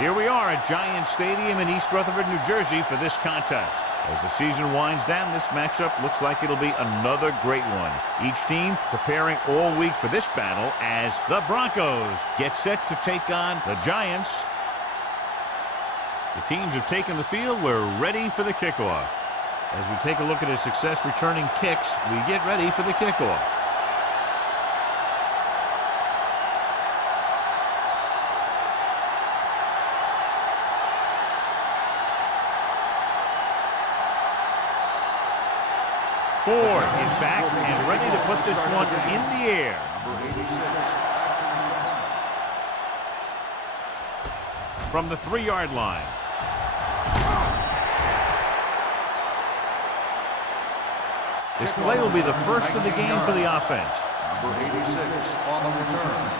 Here we are at Giants Stadium in East Rutherford, New Jersey for this contest. As the season winds down, this matchup looks like it'll be another great one. Each team preparing all week for this battle as the Broncos get set to take on the Giants. The teams have taken the field. We're ready for the kickoff. As we take a look at his success returning kicks, we get ready for the kickoff. Ford is back and ready to put this one in the air. From the 3-yard line. This play will be the first of the game for the offense. Number 86 on the return.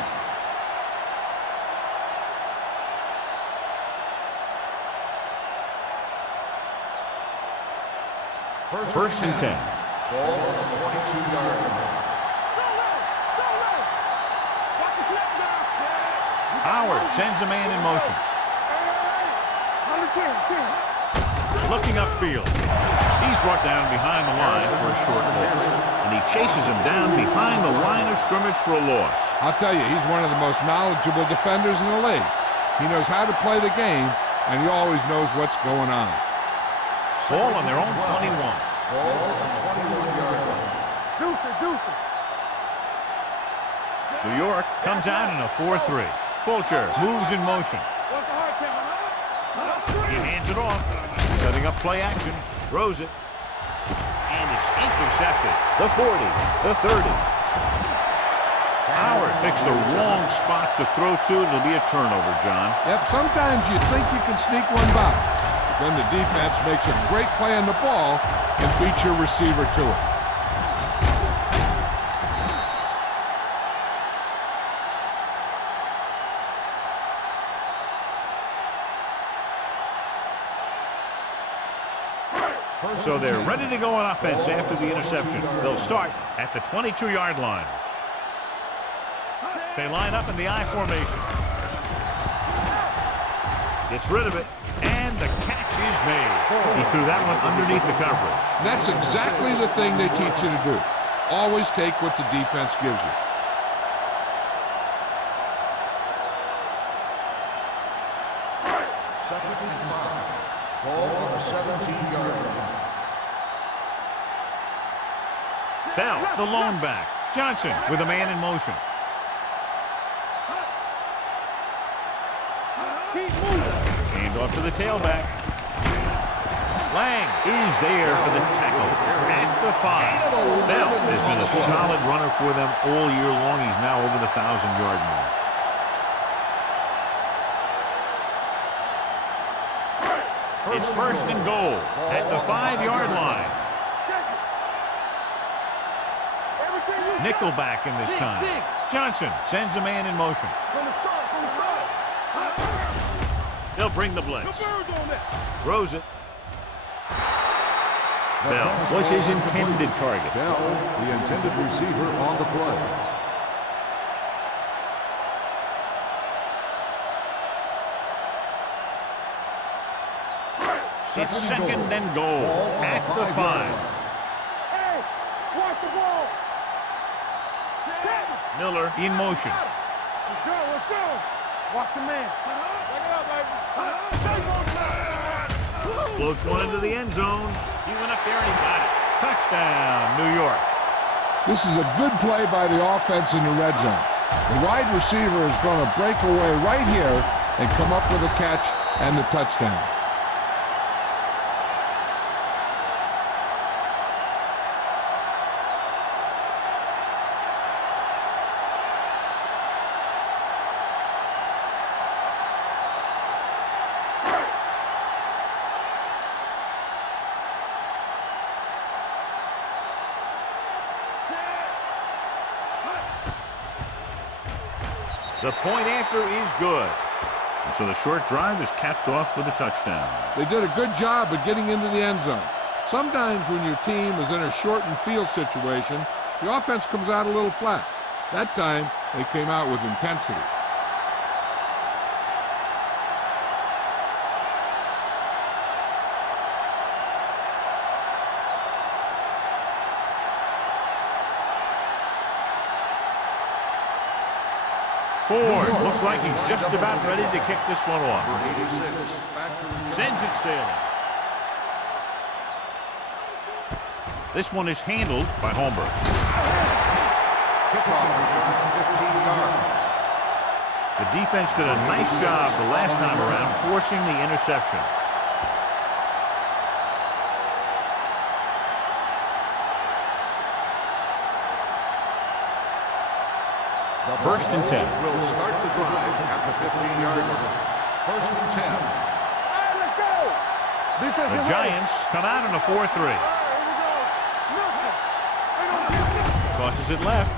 First and 10. Ball on the 22-yard line. Howard sends a man in motion. Looking upfield. He's brought down behind the line for a short loss. And he chases him down behind the line of scrimmage for a loss. I'll tell you, he's one of the most knowledgeable defenders in the league. He knows how to play the game, and he always knows what's going on. Ball on their own 21. Ball on the 21-yard line. New York comes out in a 4-3. Fulcher moves in motion. He hands it off. Setting up play action. Throws it. And it's intercepted. The 40. The 30. Howard picks the wrong spot to throw to. It'll be a turnover, John. Yep, sometimes you think you can sneak one by. Then the defense makes a great play on the ball and beats your receiver to it. So they're ready to go on offense after the interception. They'll start at the 22-yard line. They line up in the I formation. Gets rid of it, and the catch is made. He threw that one underneath the coverage. That's exactly the thing they teach you to do. Always take what the defense gives you. Second and 5. Ball on the 17-yard line. Bell, the lone back. Johnson with a man in motion. Hand off to the tailback. Lang is there for the tackle at the 5. Bell has been a solid runner for them all year long. He's now over the 1,000-yard mark. It's first and goal at the 5-yard line. Nickelback in this time. Johnson sends a man in motion. They'll bring the blitz. Throws it. Bell was his intended target. Bell, the intended receiver on the play. It's second and goal at the 5. Hey, watch the ball. Miller in motion. Let's go, let's go. Watch the man. Back it up, baby. Floats one into the end zone. He went up there and he got it. Touchdown, New York. This is a good play by the offense in the red zone. The wide receiver is going to break away right here and come up with a catch and the touchdown. The point after is good. And so the short drive is capped off with a touchdown. They did a good job of getting into the end zone. Sometimes when your team is in a shortened field situation, the offense comes out a little flat. That time, they came out with intensity. Looks like he's just about ready to kick this one off. Sends it sailing. This one is handled by Holmberg. Kickoff return 15 yards. The defense did a nice job the last time around forcing the interception. First and 10. Will start the drive at the 15-yard line. First and 10. Hey, let's go. The Giants come out in a 4-3. Tosses it left.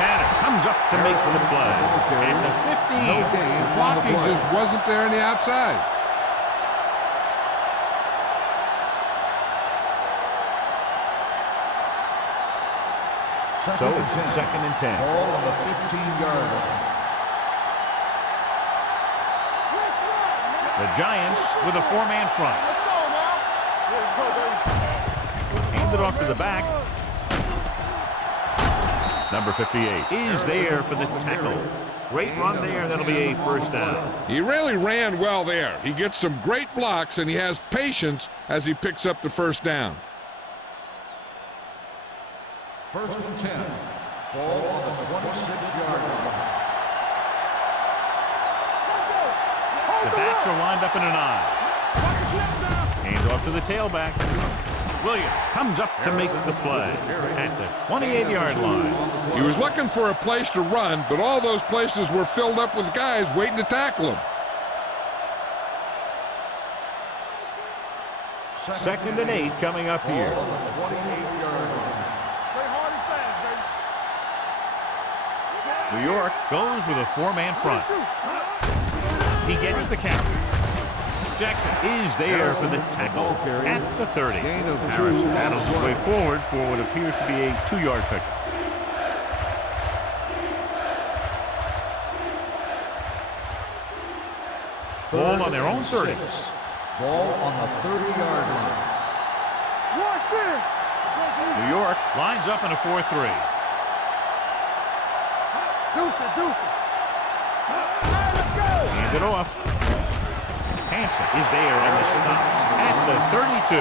Tanner comes up to make the play. And the 15. Blocking just wasn't there on the outside. So it's second and 10. Ball on the 15-yard line. The Giants with a 4-man front. Let's go now. Let's go, baby. Hand it off to the back. Number 58 is there for the tackle. Great run there. That'll be a first down. He really ran well there. He gets some great blocks, and he has patience as he picks up the first down. First and 10. Ball on the 26-yard line. The backs are lined up in an I. Hand off to the tailback. Williams comes up to make the play at the 28-yard line. He was looking for a place to run, but all those places were filled up with guys waiting to tackle him. Second and 8 coming up here. Ball on the 28-yard line. New York goes with a 4-man front. He gets the count. Jackson is there for the tackle at the 30. Harrison battles his way forward for what appears to be a 2-yard pick. Ball on their own 30. Ball on the 30-yard line. New York lines up in a 4-3. Hand it off. Hansen is there on the stop at the 32.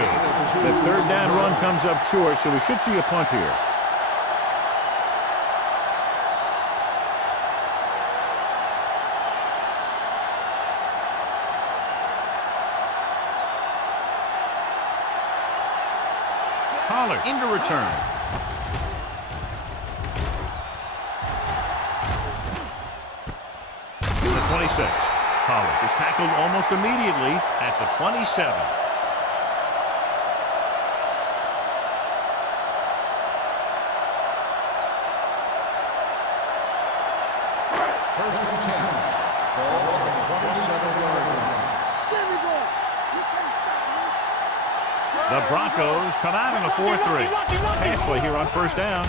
The third down run comes up short, so we should see a punt here. Pollard into return. The 26. Pollard is tackled almost immediately at the 27. First and 10. Ball on the 27-yard line. The Broncos come out in a 4-3. Pass play here on first down.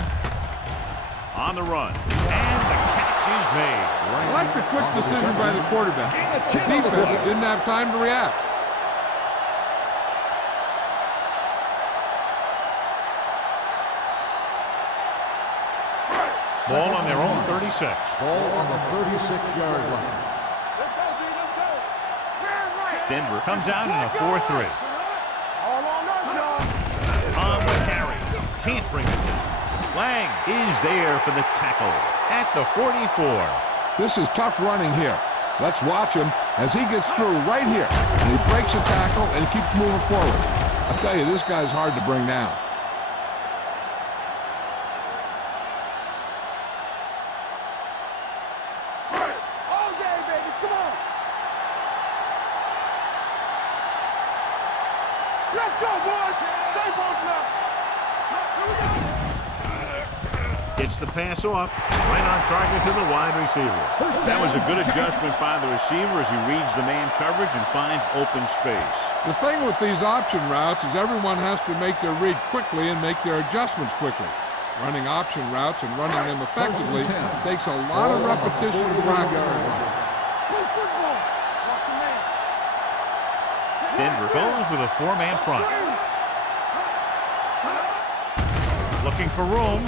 On the run. And the catch is made. I like the quick decision by the quarterback. The defense didn't have time to react. Ball on their own 36. Ball on the 36-yard line. Denver comes out in a 4-3. On the carry. Can't bring it down. Lang is there for the tackle at the 44. This is tough running here. Let's watch him as he gets through right here. And he breaks a tackle and he keeps moving forward. I'll tell you, this guy's hard to bring down. All day, baby. Come on. Let's go, boys. Stay focused up. Gets the pass off. Right on target to the wide receiver. That was a good adjustment by the receiver as he reads the man coverage and finds open space. The thing with these option routes is everyone has to make their read quickly and make their adjustments quickly. Running option routes and running them effectively takes a lot of repetition and practice. Denver goes with a 4-man front. Looking for room.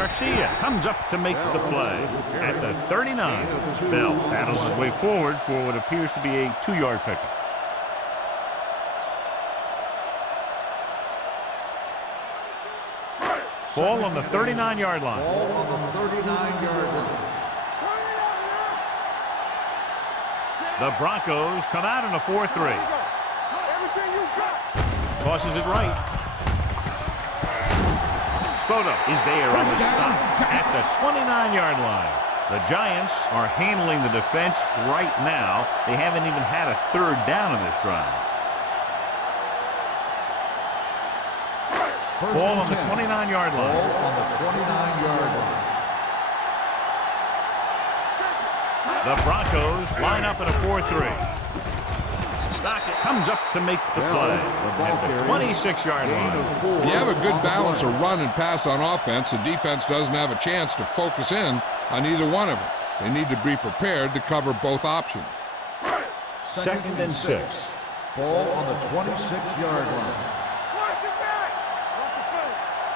Garcia comes up to make the play. At the 39, Bell battles his way forward for what appears to be a 2-yard pickup. Ball on the 39-yard line. Ball on the 39-yard line. The Broncos come out in a 4-3. Tosses it right. Spota is there on the stop at the 29-yard line. The Giants are handling the defense right now. They haven't even had a 3rd down in this drive. Ball on the 29-yard line. Ball on the 29-yard line. The Broncos line up in a 4-3. Lockett comes up to make the play at the 26-yard line. You have a good balance of run and pass on offense. The defense doesn't have a chance to focus in on either one of them. They need to be prepared to cover both options. 2nd and 6. Ball on the 26-yard line.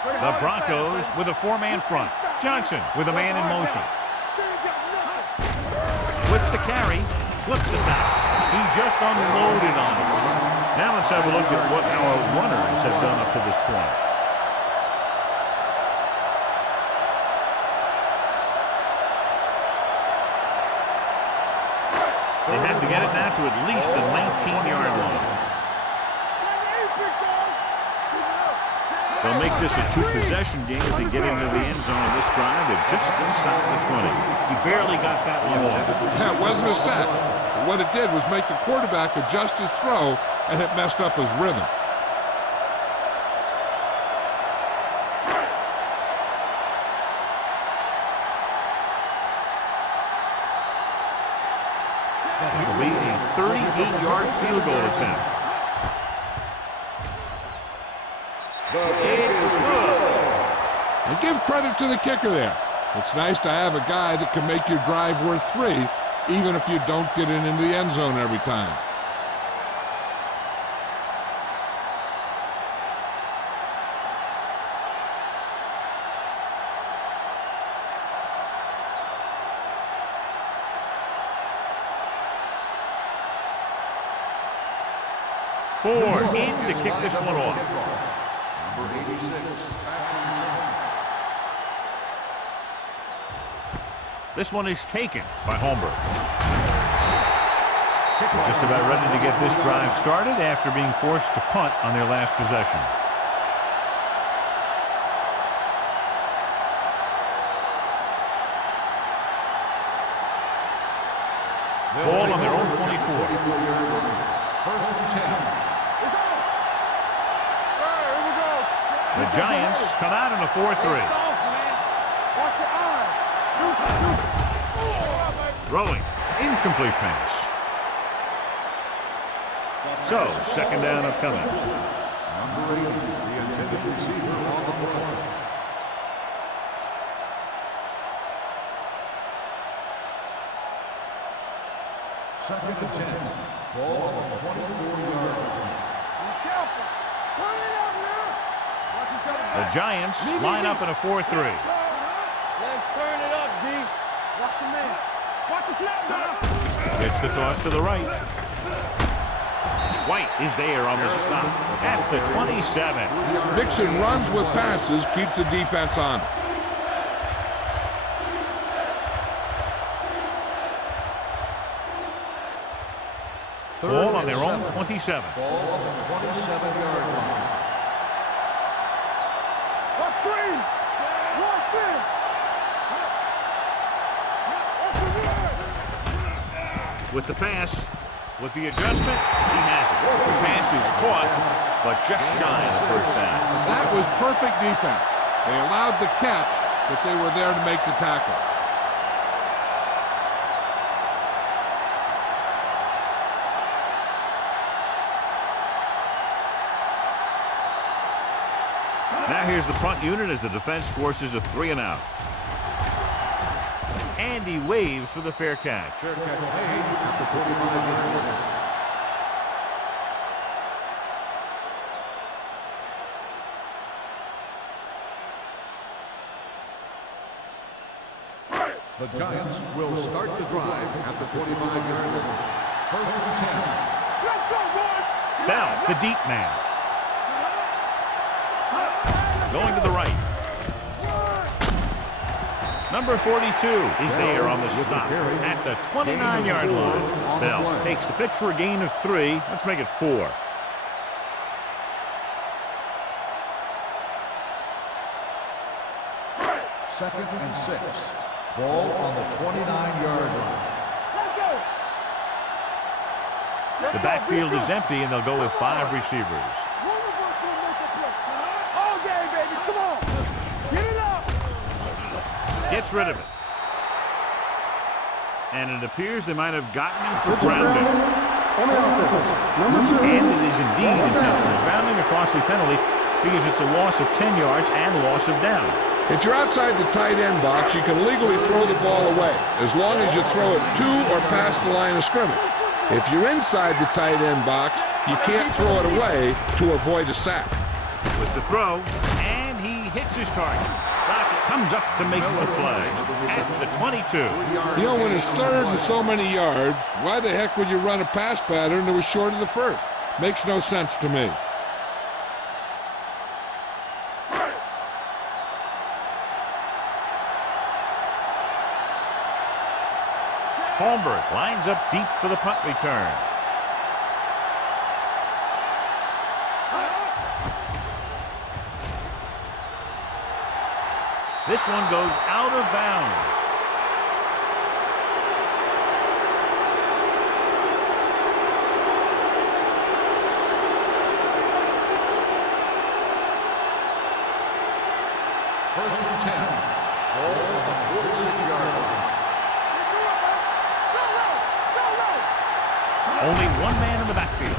The Broncos with a 4-man front. Johnson with a man in motion. With the carry, slips the tackle. He just unloaded on it. Now let's have a look at what our runners have done up to this point. They have to get it now to at least the 19-yard line. They'll make this a 2-possession game if they get into the end zone of this drive. They're just inside the 20. He barely got that one off. That wasn't a set. But what it did was make the quarterback adjust his throw, and it messed up his rhythm. This will be a 38-yard field goal attempt. It's good. And give credit to the kicker there. It's nice to have a guy that can make your drive worth 3, even if you don't get it into the end zone every time. Ford in to kick this one off. Number 86. This one is taken by Holmberg. They're just about ready to get this drive started after being forced to punt on their last possession. Ball on their own 24. 1st and 10. The Giants come out in a 4-3. Throwing. Incomplete pass. So, 2nd down upcoming. Number 80, the intended receiver on the play. Second and 10. Ball on the 24-yard line. Be careful. Turn it up now. The Giants line up in a 4-3. Let's turn it up, D. Watch your man. Watch the snap down. Gets the toss to the right. White is there on the stop at the 27. Mixon runs with passes, keeps the defense on. Ball on their own 27. Ball on the 27-yard line. Watch screen. Watch in. With the pass, with the adjustment, he has it. The pass is caught, but just shy of the 1st down. That was perfect defense. They allowed the catch, but they were there to make the tackle. Now here's the punt unit as the defense forces a 3-and-out. And he waves for the fair catch. Fair catch made at the 25-yard line. The Giants will start the drive at the 25-yard line. First and 10. Let's go, boys! Bell, the deep man. Going to the right. Number 42 is there on the stop at the 29-yard line. Bell takes the pitch for a gain of 3. Let's make it 4. Second and 6. Ball on the 29-yard line. Let's go! The backfield is empty, and they'll go with 5 receivers. One of us will make a play. All day, baby. Come on. Get it up. Gets rid of it. And it appears they might have gotten him for grounding. On the offense, number 2. And it is indeed intentional grounding, a costly penalty, because it's a loss of 10 yards and loss of down. If you're outside the tight end box, you can legally throw the ball away, as long as you throw it to or past the line of scrimmage. If you're inside the tight end box, you can't throw it away to avoid a sack. With the throw, and he hits his target. Rocket comes up to make the play at the 22. You know, when it's third and so many yards, why the heck would you run a pass pattern that was short of the first? Makes no sense to me. Holmberg lines up deep for the punt return. This one goes out of bounds. First and 10. Ball on the 46-yard line. Only one man in the backfield.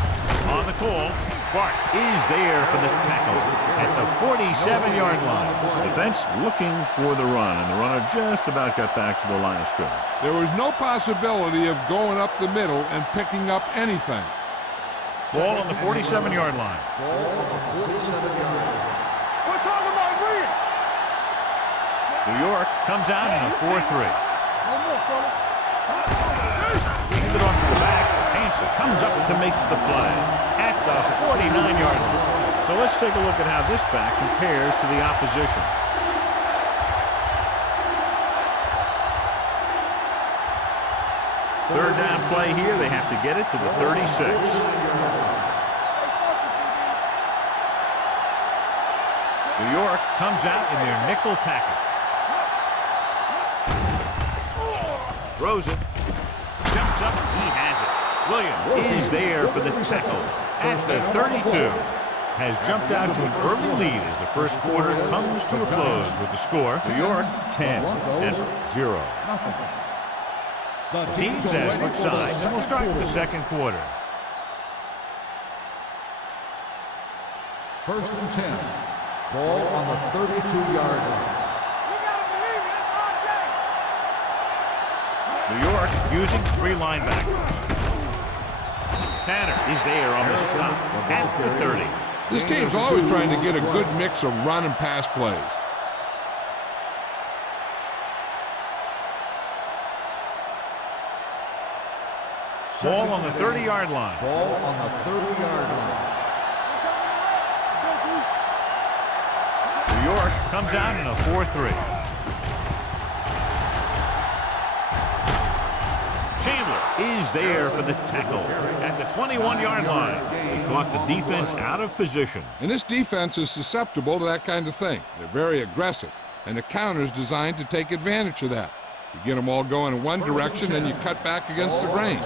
On the call, Clark is there for the tackle at the 47-yard line. Defense looking for the run, and the runner just about got back to the line of scrimmage. There was no possibility of going up the middle and picking up anything. Ball on the 47-yard line. Ball on the 47-yard line. We're talking about Green. New York comes out in a 4-3. No more, fella. Leads it off to the back. Hansen comes up to make the play at the 49-yard line. So let's take a look at how this back compares to the opposition. Third down play here. They have to get it to the 36. New York comes out in their nickel package. Throws it. Jumps up. He has it. Williams is there for the tackle at the 32. Has jumped out to an early lead as the first quarter comes to a close with the score. New York 10 and 0. The Teams as switch sides, and we'll start with the second quarter. First and 10. Ball on the 32-yard line. New York using 3 linebackers. Tanner is there on the stop at the 30. This team's always trying to get a good mix of run and pass plays. Ball on the 30-yard line. Ball on the 30-yard line. New York comes out in a 4-3. Chandler is there for the tackle at the 21-yard line. He caught the defense out of position. And this defense is susceptible to that kind of thing. They're very aggressive, and the counter's designed to take advantage of that. You get them all going in one direction, then you cut back against the grain.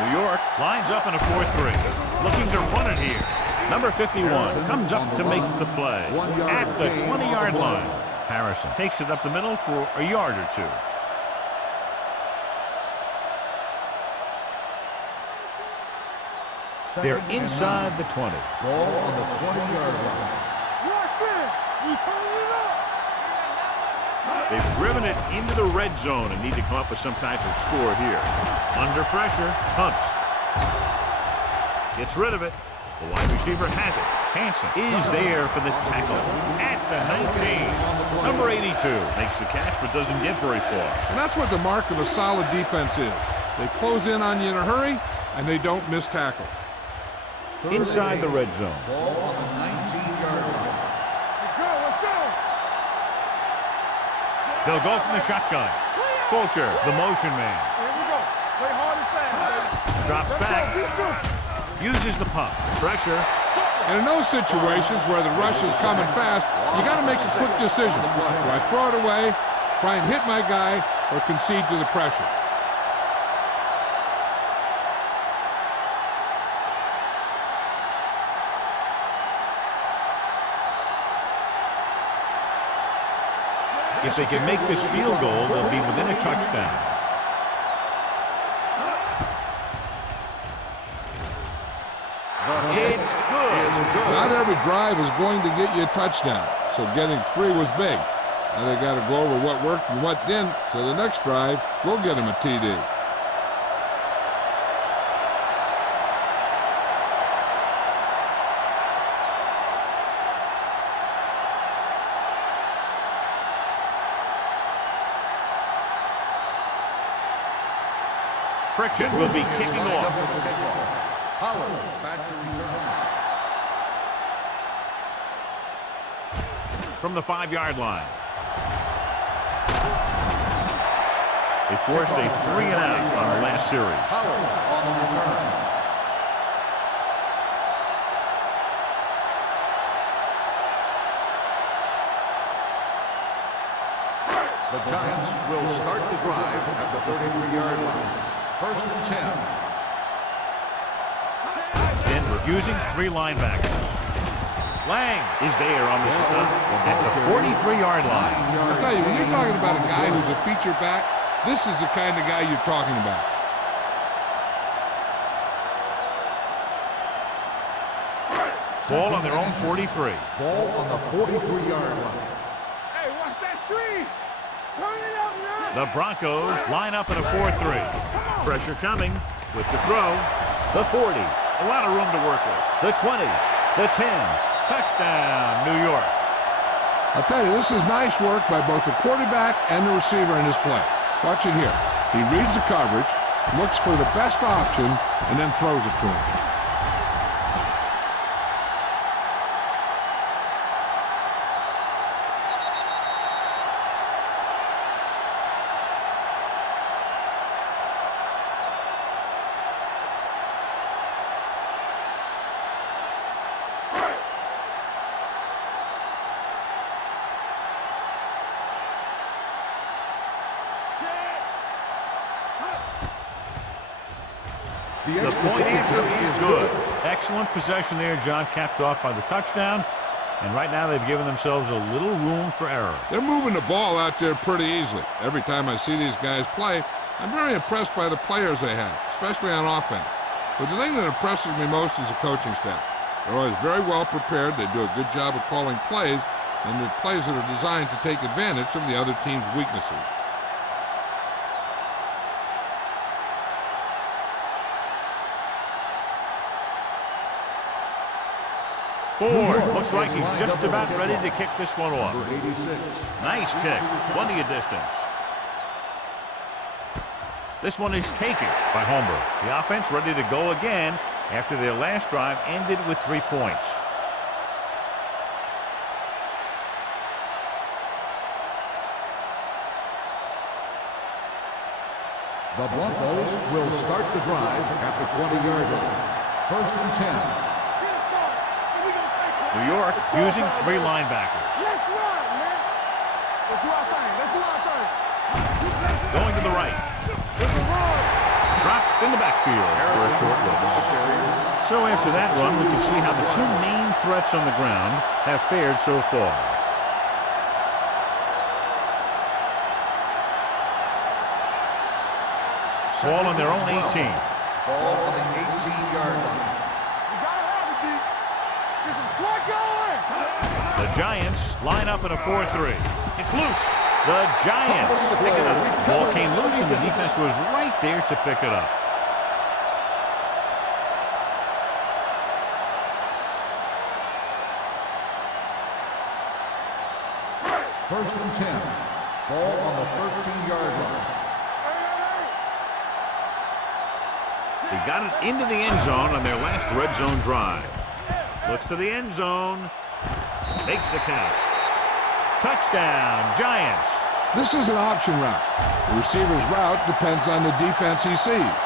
New York lines up in a 4-3, looking to run it here. Number 51 comes up to make the play at the 20-yard line. Harrison takes it up the middle for a yard or 2. They're inside the 20. Ball on the 20-yard line. They've driven it into the red zone and need to come up with some type of score here. Under pressure, pumps. Gets rid of it. The wide receiver has it. Hansen is there for the tackle at the 19. Number 82 makes the catch but doesn't get very far. And that's what the mark of a solid defense is. They close in on you in a hurry, and they don't miss tackle. Inside the red zone. Ball on the 19-yard line. Let's go. They'll go from the shotgun. Fulcher, the motion man. Here we go. Play hard and fast. Drops back. Uses the pump. Pressure. And in those situations where the rush is coming fast, you got to make a quick decision. Do I throw it away, try and hit my guy, or concede to the pressure? If they can make this field goal, they'll be within a touchdown. It's good. Not every drive is going to get you a touchdown, so getting 3 was big. Now they got to go over what worked and what didn't, so the next drive will get them a TD. Pritchett will be kicking off. Howard back to return. From the 5-yard line. They forced a 3-and-out on the last series. Howard on the return. The Giants will start the drive at the 33-yard line. 1st and 10. Denver using 3 linebackers. Lang is there on the stop at the 43-yard line. I'll tell you, when you're talking about a guy who's a feature back, this is the kind of guy you're talking about. Ball on their own 43. Ball on the 43-yard line. Hey, watch that screen. Turn it up now. The Broncos line up in a 4-3. Pressure coming with the throw. The 40. A lot of room to work with. The 20. The 10. Touchdown, New York. I'll tell you, this is nice work by both the quarterback and the receiver in this play. Watch it here. He reads the coverage, looks for the best option, and then throws it to him. The point answer is good. Excellent possession there, John, capped off by the touchdown. And right now they've given themselves a little room for error. They're moving the ball out there pretty easily. Every time I see these guys play, I'm very impressed by the players they have, especially on offense. But the thing that impresses me most is the coaching staff. They're always very well prepared. They do a good job of calling plays, and the plays that are designed to take advantage of the other team's weaknesses. Ford looks like he's just about ready to kick this one off. Number 86. Nice kick, plenty of distance. This one is taken by Holmberg. The offense ready to go again after their last drive ended with 3 points. The Broncos will start the drive at the 20-yard line. 1st and 10. New York using 3 linebackers. Let's run, man. Let's do our thing. Let's do our thing. Going to the right. Dropped in the backfield for a short loss. So after that run, we can see how the 2 main threats on the ground have fared so far. Ball on their own 18. Ball on the 18-yard line. You gotta have it, D. Get some slack going. The Giants line up in a 4-3. It's loose. The Giants pick it up. Ball came loose, and the defense was right there to pick it up. First and 10. Ball on the 13-yard line. They got it into the end zone on their last red zone drive. Looks to the end zone. Makes the catch. Touchdown, Giants. This is an option route. The receiver's route depends on the defense he sees.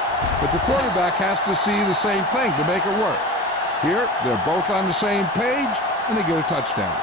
But the quarterback has to see the same thing to make it work. Here, they're both on the same page, and they get a touchdown.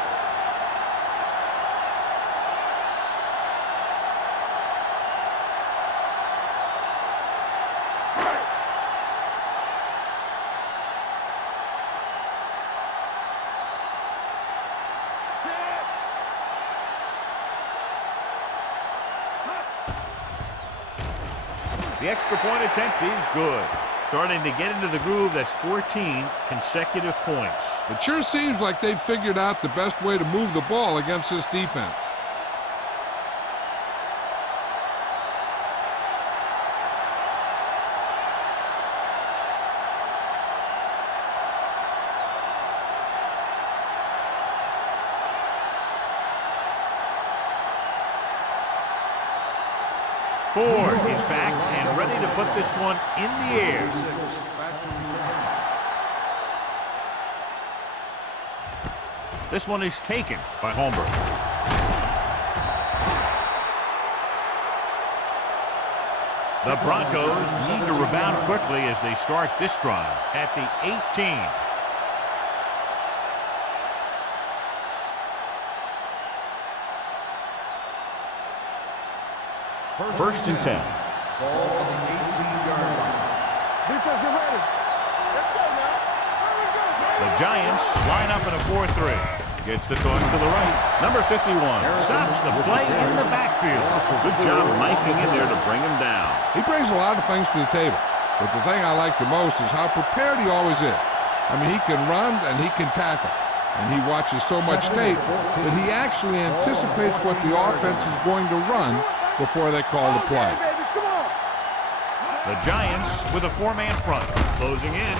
The extra point attempt is good. Starting to get into the groove. That's 14 consecutive points. It sure seems like they've figured out the best way to move the ball against this defense. Ford is back and ready to put this one in the air. This one is taken by Holmberg. The Broncos need to rebound quickly as they start this drive at the 18. First and 10. Ball on the 18-yard line. Defense, get ready. Let's go now. The Giants line up in a 4-3. Gets the toss to the right. Number 51 stops the play in the backfield. Good job knifing in there to bring him down. He brings a lot of things to the table. But the thing I like the most is how prepared he always is. I mean, he can run and he can tackle. And he watches so much tape that he actually anticipates what the offense is going to run before they call the play. The Giants with a four-man front. Closing in.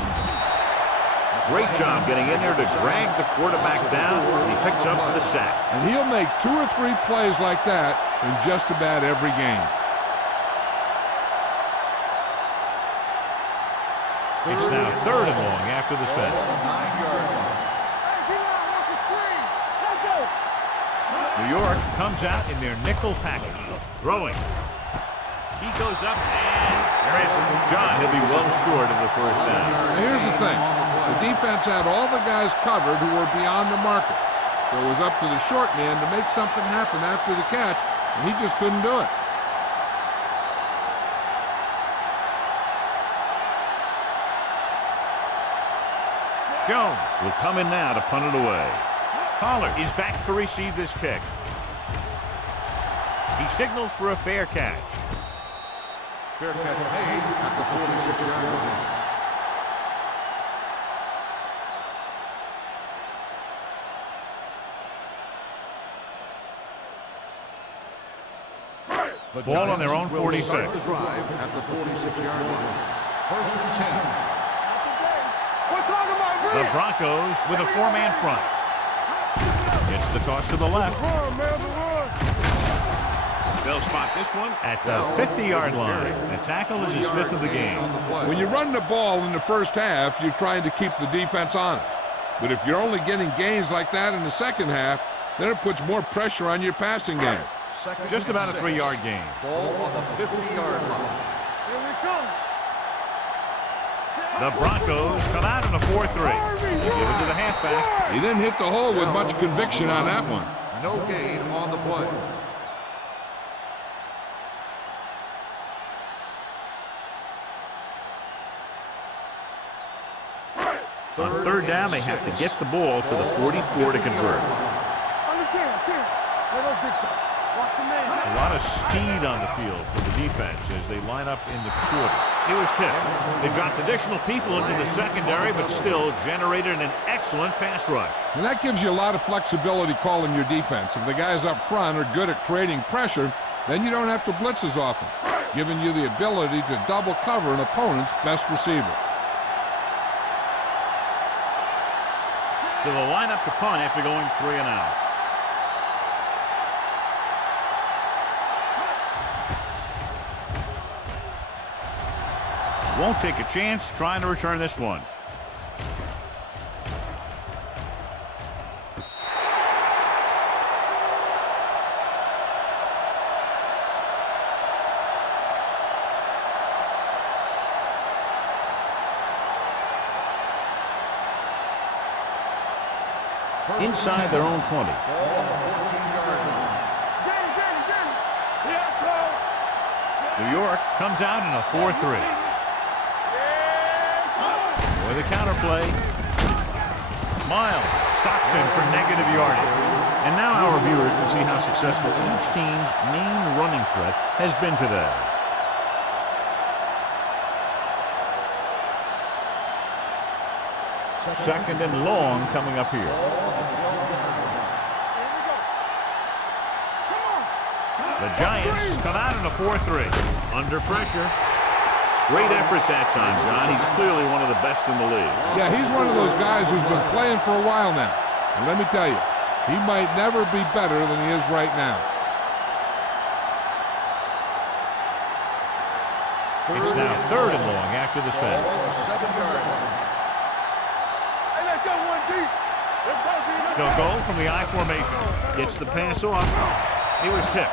Great job getting in there to drag the quarterback down. And he picks up the sack. And he'll make 2 or 3 plays like that in just about every game. It's now 3rd and long after the set. 9-yard line. New York comes out in their nickel package. Throwing. He goes up and there is John. He'll be well short of the first down. Now here's the thing. The defense had all the guys covered who were beyond the marker. So it was up to the short man to make something happen after the catch, and he just couldn't do it. Jones will come in now to punt it away. Pollard is back to receive this kick. He signals for a fair catch. Fair catch made at the 46-yard line. The Ball on their own Giants will 46. start the drive at the 46-yard line. First and 10. The Broncos with a four-man front. Gets the toss to the left. They'll spot this one at the 50-yard line. The tackle is his 5th of the game. When you run the ball in the first half, you're trying to keep the defense honest. But if you're only getting gains like that in the second half, then it puts more pressure on your passing game. Just about a 3-yard gain. Ball on the 50-yard line. Here we come. The Broncos come out in a 4-3. Give it to the halfback. He didn't hit the hole with much conviction on that one. No gain on the play. On 3rd down, they have to get the ball to the 44 to convert. A lot of speed on the field for the defense as they line up in the quarter. It was tipped. They dropped additional people into the secondary, but still generated an excellent pass rush. And that gives you a lot of flexibility calling your defense. If the guys up front are good at creating pressure, then you don't have to blitz as often, giving you the ability to double cover an opponent's best receiver. So they'll line up to punt after going 3 and out. won't take a chance trying to return this one. Inside their own 20. New York comes out in a 4-3. With a counterplay. Miles stops him for negative yardage. And now our viewers can see how successful each team's main running threat has been today. Second and long coming up here. The Giants come out in a 4-3. Under pressure. Great effort that time, John. He's clearly one of the best in the league. Yeah, he's one of those guys who's been playing for a while now. And let me tell you, he might never be better than he is right now. It's now third and long after the set. They'll go from the I formation. Gets the pass off. It was tipped.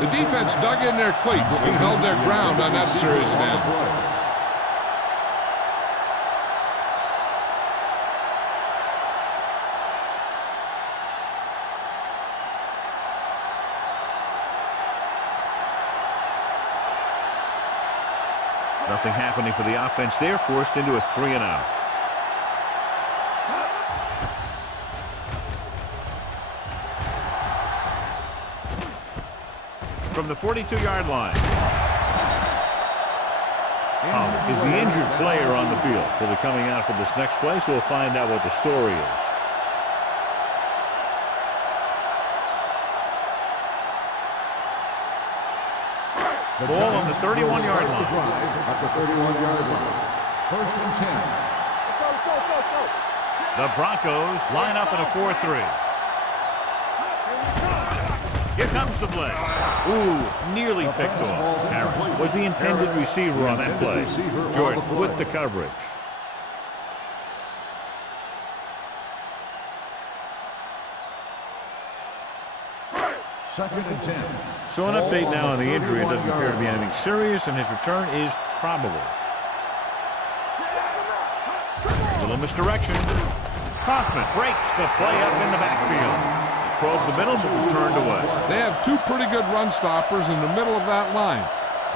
The defense dug in their cleats and held their ground on that series of downs. Nothing happening for the offense there, forced into a 3-and-out. From the 42-yard line. Is the injured player on the field. He'll be coming out for this next play, so we'll find out what the story is. The ball on the 31-yard line. At the 31-yard line. First and 10. The Broncos line up in a 4-3. Here comes the play. Ooh, nearly picked off. Harris was the intended receiver on that play. Jordan with the coverage. Second and 10. So an update now on the injury. It doesn't appear to be anything serious, and his return is probable. A little misdirection. Kaufman breaks the play up in the backfield. Probed the middle, but was turned away. They have two pretty good run stoppers in the middle of that line.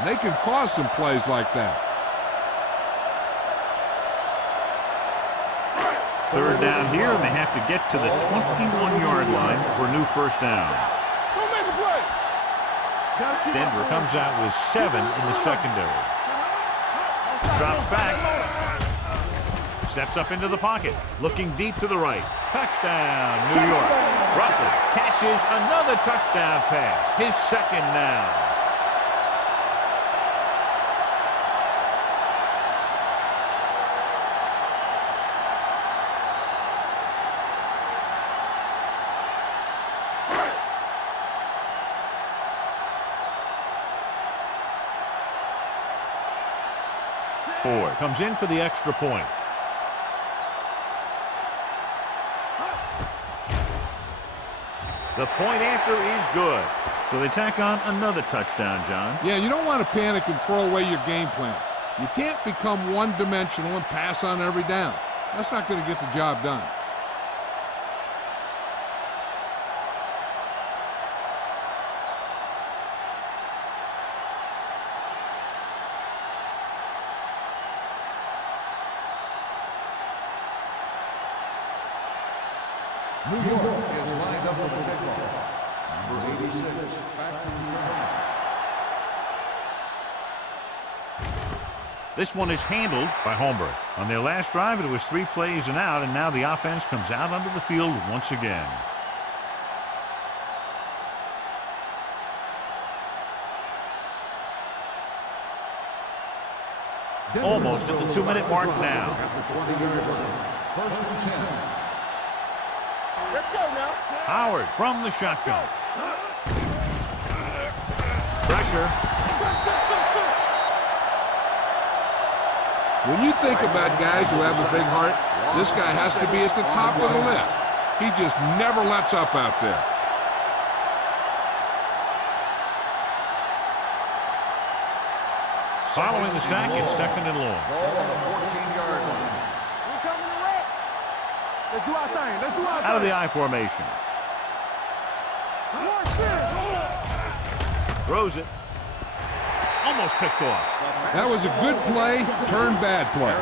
And they can cause some plays like that. Third down here, and they have to get to the 21-yard line for a new first down. Denver comes out with 7 in the secondary. Drops back. Steps up into the pocket. Looking deep to the right. Touchdown, New York. Rucker catches another touchdown pass. His second now. Ford comes in for the extra point. The point after is good. So they tack on another touchdown, John. Yeah, you don't want to panic and throw away your game plan. You can't become one-dimensional and pass on every down. That's not going to get the job done. New York is lined up for the kickoff. Number 86, back to return. This one is handled by Holmberg. On their last drive, it was 3 plays and out, and now the offense comes out onto the field once again. Almost at the 2-minute mark now. At the 20-yard line. First and 10. Let's go now. Howard from the shotgun. Pressure. When you think about guys who have a big heart, this guy has to be at the top of the list. He just never lets up out there. Following the sack, it's 2nd and long. Ball on the 14-yard line. We coming to wreck. Let's do our thing. Let's do our thing. Out of the I formation. Throws it. Almost picked off. That was a good play, turned bad play.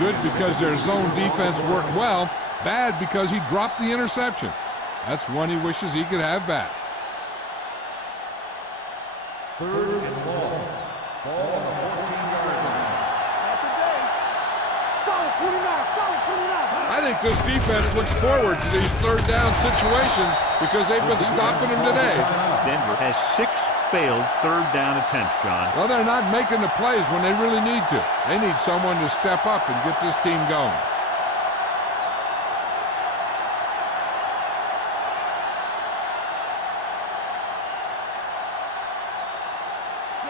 Good because their zone defense worked well. Bad because he dropped the interception. That's one he wishes he could have back. 3rd and long. Ball on the 14-yard line. Not today. Solid 29. Solid 29. I think this defense looks forward to these 3rd down situations because they've been stopping them today. Denver has 6 failed 3rd down attempts, John. Well, they're not making the plays when they really need to. They need someone to step up and get this team going.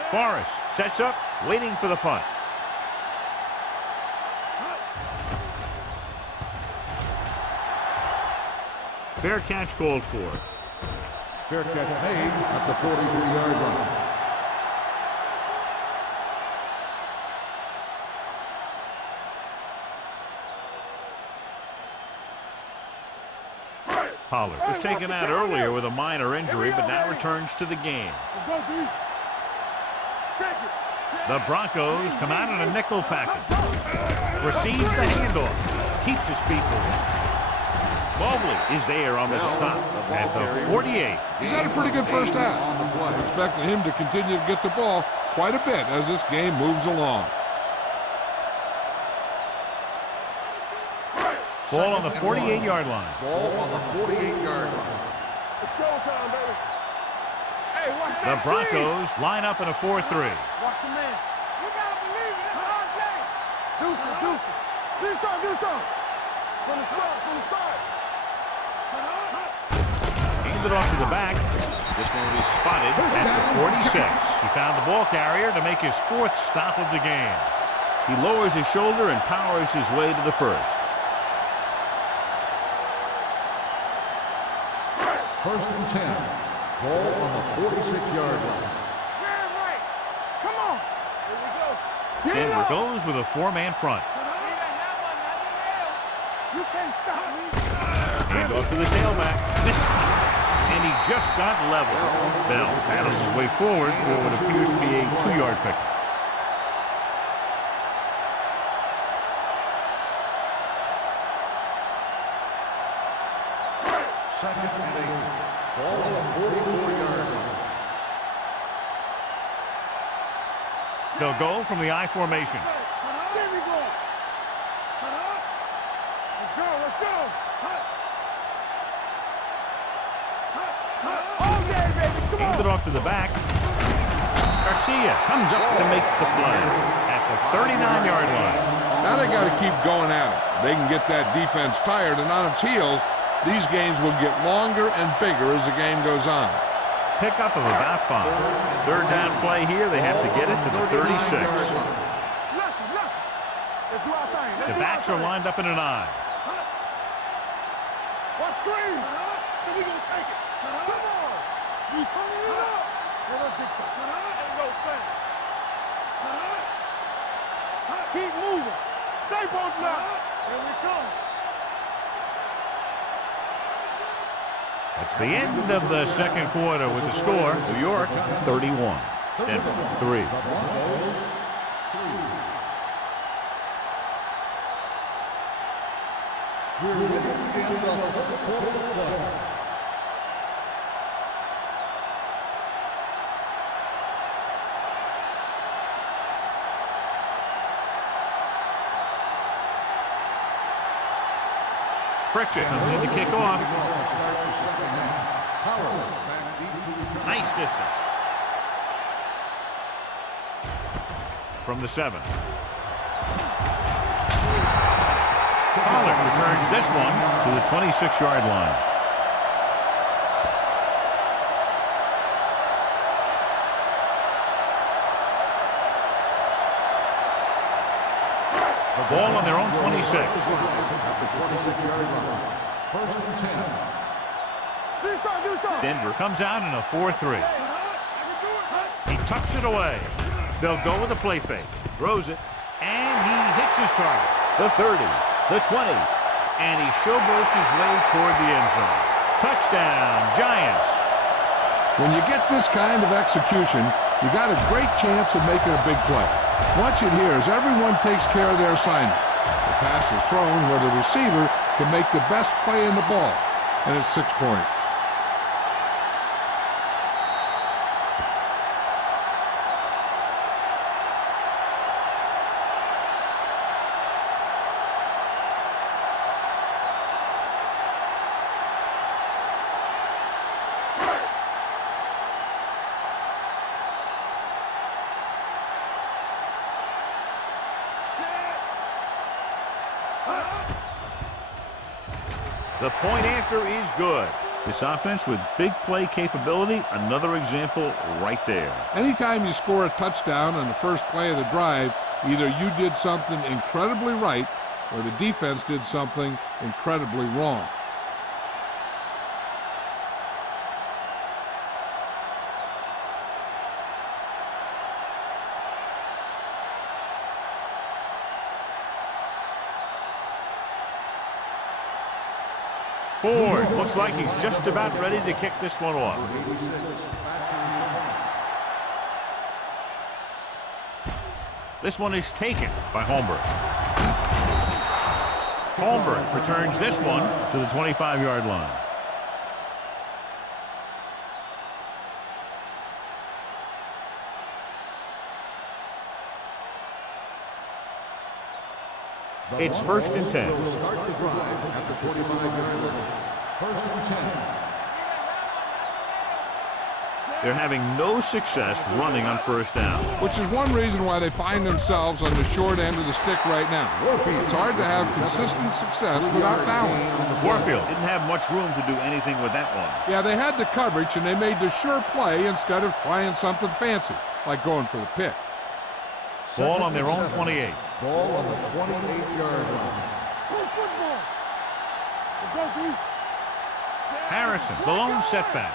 Forrest sets up, waiting for the punt. Fair catch called for. Fair catch made at the 43-yard line. Pollard was taken out earlier with a minor injury, but now returns to the game. Let's go, D. Check it. The Broncos come out in a nickel package. Receives the handoff. Keeps his feet moving. Mobley is there on the stop at the 48. He's had a pretty good first half. I'm expecting him to continue to get the ball quite a bit as this game moves along. Ball on the 48-yard line. Ball on the 48-yard line. It's showtime, baby. Hey, watch that The screen. Broncos line up in a 4-3. Watch your man. You gotta believe it. It's our game. Deuces, deuces. Give me some, give me some. From the start, from the start. Handed off to the back. This one will be spotted at the 46. He found the ball carrier to make his 4th stop of the game. He lowers his shoulder and powers his way to the 1st. 1st and 10. Ball on the 46-yard line. Man, right. Come on. Here we go. Denver goes with a 4-man front. You can't stop me. Hand off to the tailback. This time. And he just got level. Bell battles his way forward for what appears to be a 2-yard pickup. Second and 8. Ball on the 44-yard line. They'll go from the I formation. There we go. Let's go, let's go. Oh, yeah, baby, come on. Handed off to the back. Garcia comes up to make the play at the 39-yard line. Now they got to keep going at it. They can get that defense tired and on its heels. These games will get longer and bigger as the game goes on. Pickup of about 5. 3rd down play here. They have to get it to the 36. Let's do our thing. The backs are lined up in an I. What screen? And we gonna take it. Come on. You turning it up. Yeah, that's big time. And go fast. Keep moving. Stay posted up. Here we come. That's the end of the 2nd quarter with the score. New York 31. Denver 3. We're near the end of the 3rd quarter of play. Pritchett comes in to kick off. Nice distance. From the 7. Pollard returns this one to the 26-yard line. Ball on their own 26. At the 26-yard line. First and 10. Denver comes out in a 4-3. He tucks it away. They'll go with a play fake. Throws it. And he hits his target. The 30, the 20. And he showboats his way toward the end zone. Touchdown, Giants. When you get this kind of execution, you got a great chance of making a big play. Watch it here as everyone takes care of their assignment. The pass is thrown where the receiver can make the best play in the ball, and it's 6 points. The point after is good. This offense with big play capability, another example right there. Anytime you score a touchdown on the first play of the drive, either you did something incredibly right or the defense did something incredibly wrong. Ford looks like he's just about ready to kick this one off. This one is taken by Holmberg. Holmberg returns this one to the 25-yard line. It's first and 10. Will start the drive at the 25-yard line. First and 10. They're having no success running on first down. Which is one reason why they find themselves on the short end of the stick right now. It's hard to have consistent success without balance. Warfield didn't have much room to do anything with that one. Yeah, they had the coverage and they made the sure play instead of trying something fancy, like going for the pick. Ball on their own 28. Ball on the 28-yard line. Harrison, the lone setback.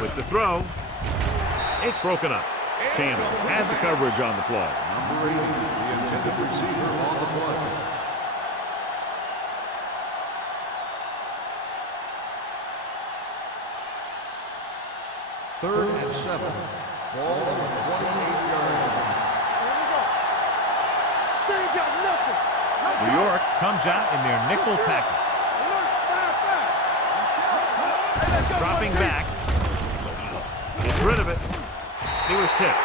With the throw, it's broken up. Chandler had the coverage on the play. Number 80, the intended receiver on the play. Third and 7. Ball on the 28-yard line. New York comes out in their nickel package. Dropping back. Gets rid of it. He was tipped.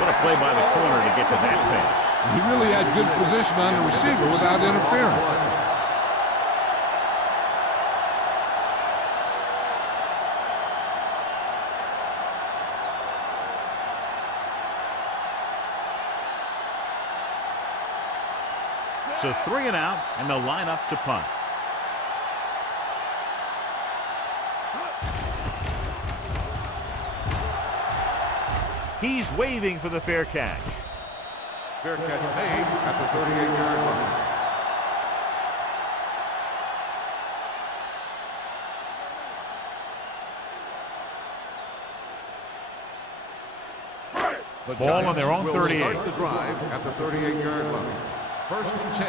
What a play by the corner to get to that pass. He really had good position on the receiver without interfering. So 3 and out, and they'll line up to punt. He's waving for the fair catch. Fair catch made at the 38-yard line. The Ball on their own will 38. Start the drive at the 38-yard line. First and 10.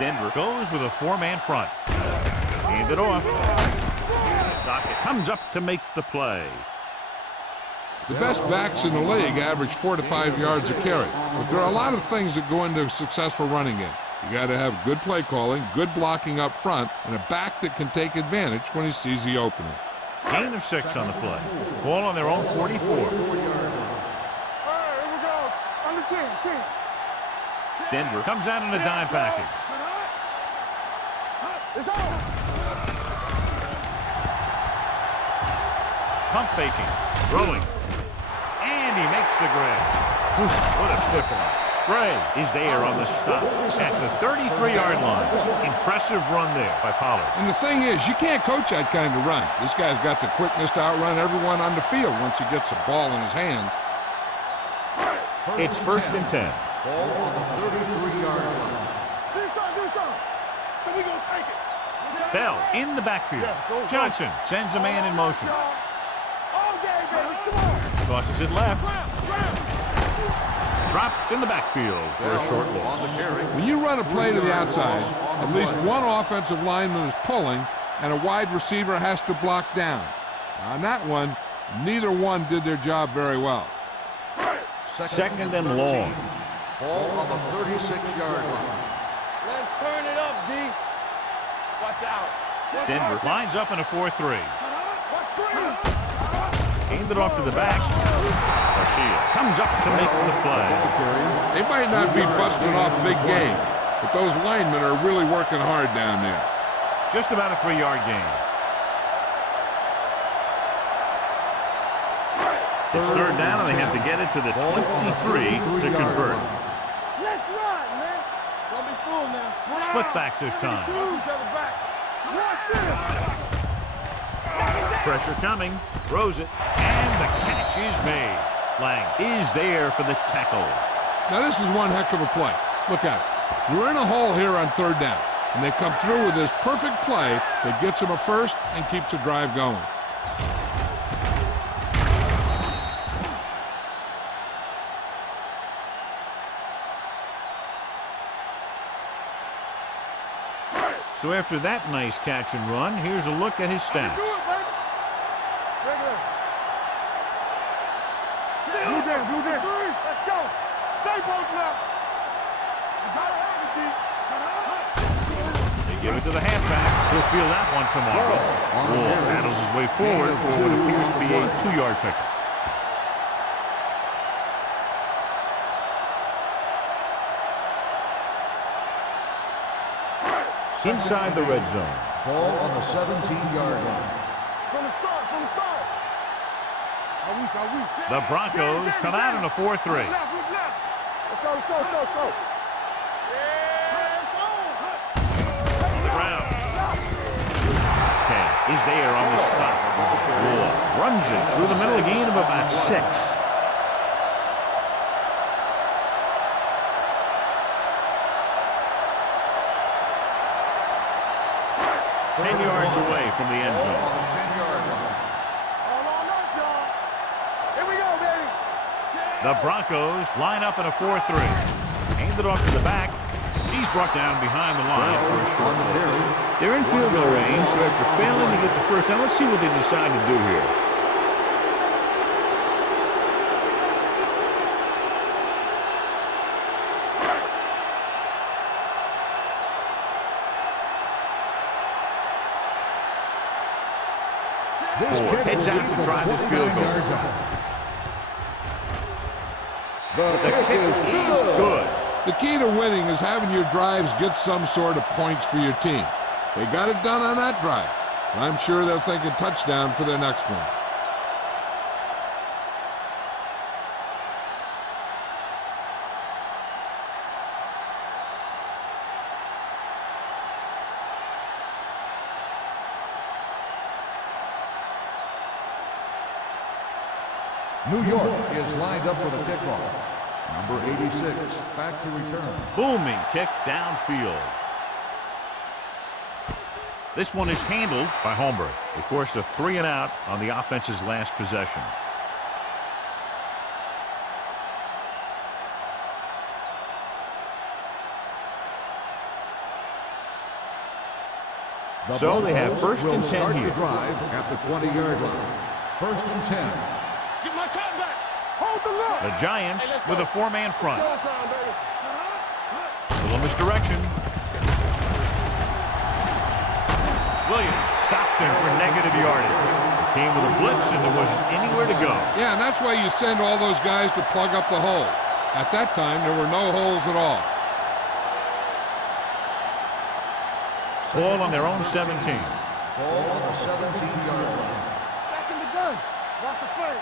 Denver goes with a 4-man front. Hand it off. Dockett comes up to make the play. The best backs in the league average 4 to 5 yards a carry, but there are a lot of things that go into a successful running game. You got to have good play calling, good blocking up front, and a back that can take advantage when he sees the opening. Gain of 6 on the play. Ball on their own 44. Denver comes out in a dime package. Pump faking, throwing, and he makes the grab. What a stiff one. Gray is there on the stop at the 33-yard line. Impressive run there by Pollard. And the thing is, you can't coach that kind of run. This guy's got the quickness to outrun everyone on the field once he gets the ball in his hand. It's first and 10. Ball on the 33-yard line. Do something. So we gonna take it. Bell in the backfield. Go. Johnson sends a man in motion. All day, baby. Come on. Tosses it left. Dropped in the backfield for a short On the loss. carry. When you run a play to the outside, at least one offensive lineman is pulling, and a wide receiver has to block down. On that one, neither one did their job very well. Second and long. Ball on the 36-yard line. Let's turn it up, D. Watch out. Denver lines up in a 4-3. Watch screen. Aimed it off to the back. Garcia comes up to make the play. They might not be busting off a big game, but those linemen are really working hard down there. Just about a 3-yard gain. It's third down, and they have to get it to the 23 to convert. Let's run, man. Don't be fooled now. Split backs this time. Pressure coming. Throws it. And the catch is made. Lang is there for the tackle. Now this is one heck of a play. Look at it. You're in a hole here on third down, and they come through with this perfect play that gets them a first and keeps the drive going. So after that nice catch and run, here's a look at his stats. Blue down. Let's go. Stay both left. They give it to the halfback. He'll feel that one tomorrow. Wall battles his way forward for what appears to be a 2-yard pickup. Inside the red zone. Ball on the 17-yard line. From the start. The Broncos come out in a 4-3. Let's go. The ground. Cash is there on the stop. Wall runs it through the middle, a gain of about 6. 10 yards away from the end zone. On the 10-yard line. Here we go, baby. The Broncos line up in a 4-3. Aimed it off to the back. He's brought down behind the line for a short loss. They're in field goal range, so after failing to get the first down, let's see what they decide to do here. Ford heads out to try this field goal. The kick is good. The key to winning is having your drives get some sort of points for your team. They got it done on that drive. I'm sure they'll think a touchdown for their next one. New York is lined up for the kickoff. Number 86, back to return. Booming kick downfield. This one is handled by Holmberg. They forced a 3-and-out on the offense's last possession. So they have first and 10 here. The drive at the 20-yard line. First and 10. Get my cut back. Hold the look. The Giants with a 4-man front. Showtime, baby. A little misdirection. Williams stops him for negative yardage. He came with a blitz and there wasn't anywhere to go. Yeah, and that's why you send all those guys to plug up the hole. At that time, there were no holes at all. Ball on their own 17. Ball on the 17-yard line. Back in the gun. Watch the play.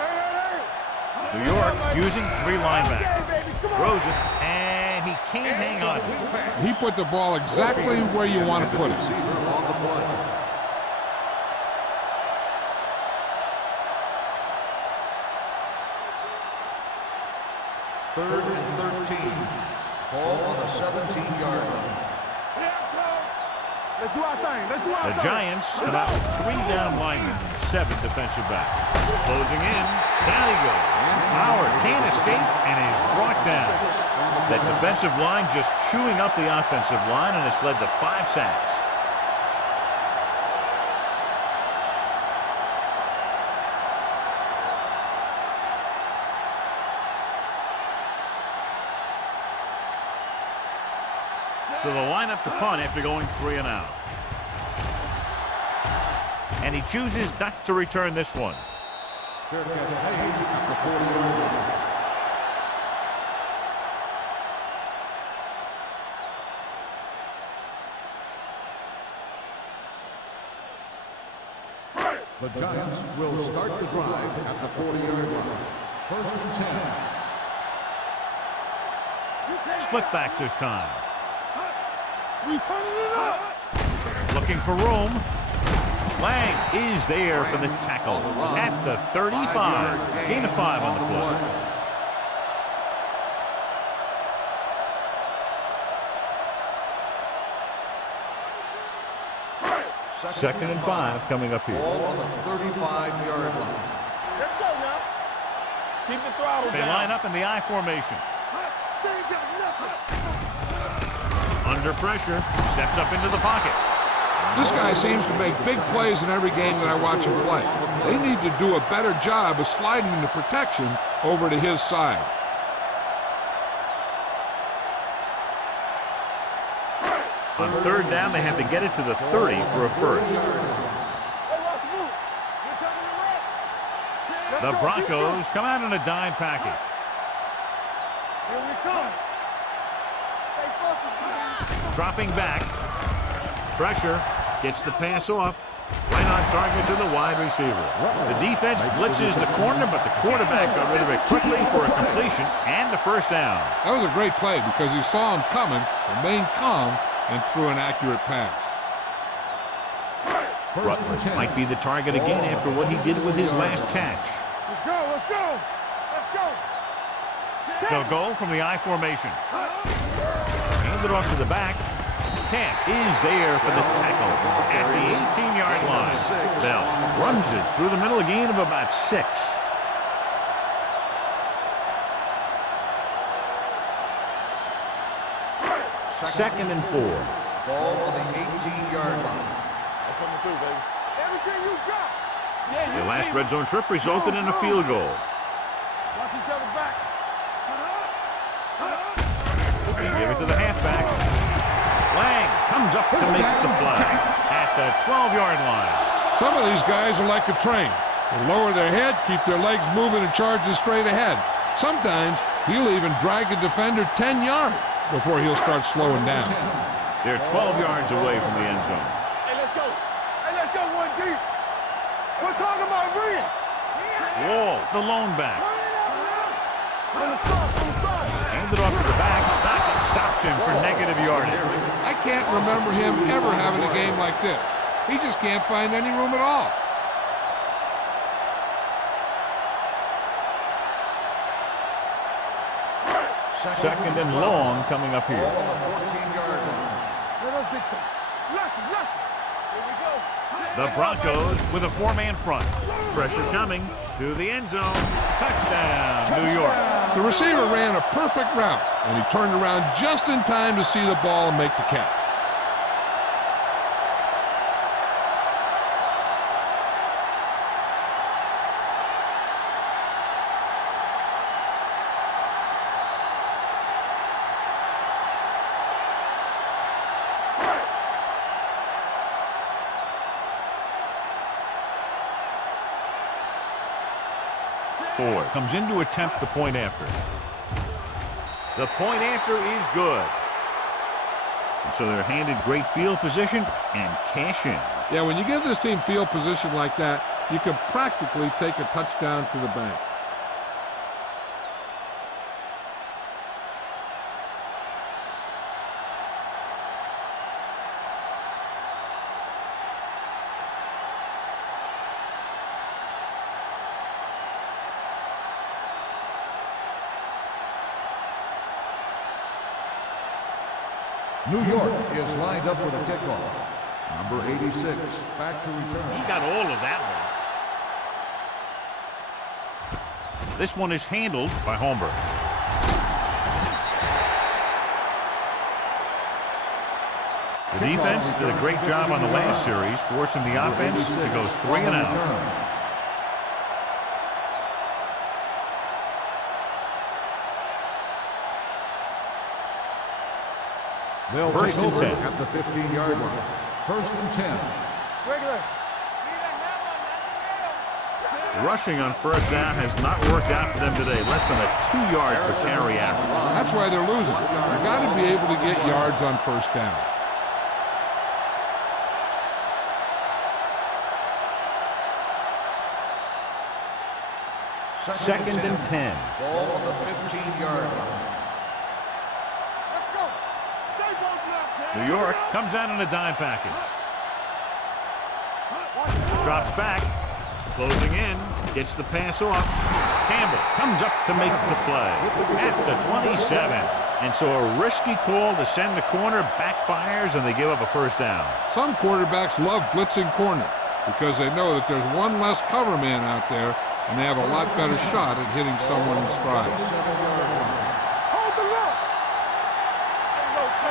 Hey. New York using 3 linebackers. Okay, baby, come on. Throws it, and he can't hang on to it. He put the ball exactly where you want to put it. Receiver on the play. 3rd and 13. Ball on the 17-yard line. Let's do our thing. Let's do our thing. The Giants come out with 3 down linemen and 7 defensive backs. Closing in. Down he goes. Howard can't escape and is brought down. That defensive line just chewing up the offensive line, and it's led to 5 sacks. So they'll line up to punt after going 3 and out. And he chooses not to return this one. Fair catch made at the 40-yard line. The Giants will start the drive at the 40-yard line. 1st and 10. Split backs this time. We turning it up. Looking for room. Lang is there for the tackle at the 35. Gain of 5 on the play. Second and 5 coming up here. Ball on the 35-yard line. Let's go now. Keep the throttle They down. line up in the I formation. They ain't got nothing. Under pressure. Steps up into the pocket. This guy seems to make big plays in every game that I watch him play. They need to do a better job of sliding the protection over to his side. On 3rd down, they have to get it to the 30 for a first. The Broncos come out in a dime package. Here we come. Dropping back. Pressure. Gets the pass off. Right on target to the wide receiver. The defense blitzes the corner, but the quarterback got rid of it quickly for a completion and a first down. That was a great play because he saw him coming, remained calm, and threw an accurate pass. Rutledge might be the target again after what he did with his last catch. Let's go. Let's go. Let's go. They'll go from the I formation. Hand it off to the back. Camp is there for the tackle at the 18-yard line. Bell runs it through the middle, a gain of about 6. Second and 4. Ball on the 18-yard line. That's coming through, baby. Everything you got. Yeah, The last red zone trip resulted in a field goal. Watch each other back. They give it to the halfback. Lang comes up to make the play at the 12-yard line. Some of these guys are like a train. They lower their head, keep their legs moving, and charge straight ahead. Sometimes he'll even drag a defender 10 yards before he'll start slowing down. They're 12 yards away from the end zone. Hey, let's go. Hey, let's go one deep. We're talking about Reed. Wall, the lone back. From the start. Handed off to the back. Back stops him for negative yardage. I can't remember him ever having a game like this. He just can't find any room at all. Second and long coming up Ball here. on the 14-yard line. Let us big time. Lucky. Here we go. The Broncos with a 4-man front. Pressure coming to the end zone. Touchdown, New York. The receiver ran a perfect route, and he turned around just in time to see the ball and make the catch. Ford comes in to attempt the point after. The point after is good. And so they're handed great field position and cash in. Yeah, when you give this team field position like that, you can practically take a touchdown to the bank. New York is lined up for the kickoff. Number 86, back to return. He got all of that one. This one is handled by Holmberg. The defense did a great job on the last series, forcing the offense to go 3 and out. They'll First take and over 10 at the 15-yard line. First and 10. Rushing on first down has not worked out for them today. Less than a 2-yard per carry average. That's why they're losing. You got to be able to get yards on first down. Second and 10. Ball on the 15-yard line. New York comes out in a dime package. Drops back. Closing in. Gets the pass off. Campbell comes up to make the play at the 27. And so a risky call to send the corner backfires, and they give up a first down. Some quarterbacks love blitzing corner because they know that there's one less cover man out there, and they have a lot better shot at hitting someone in stride.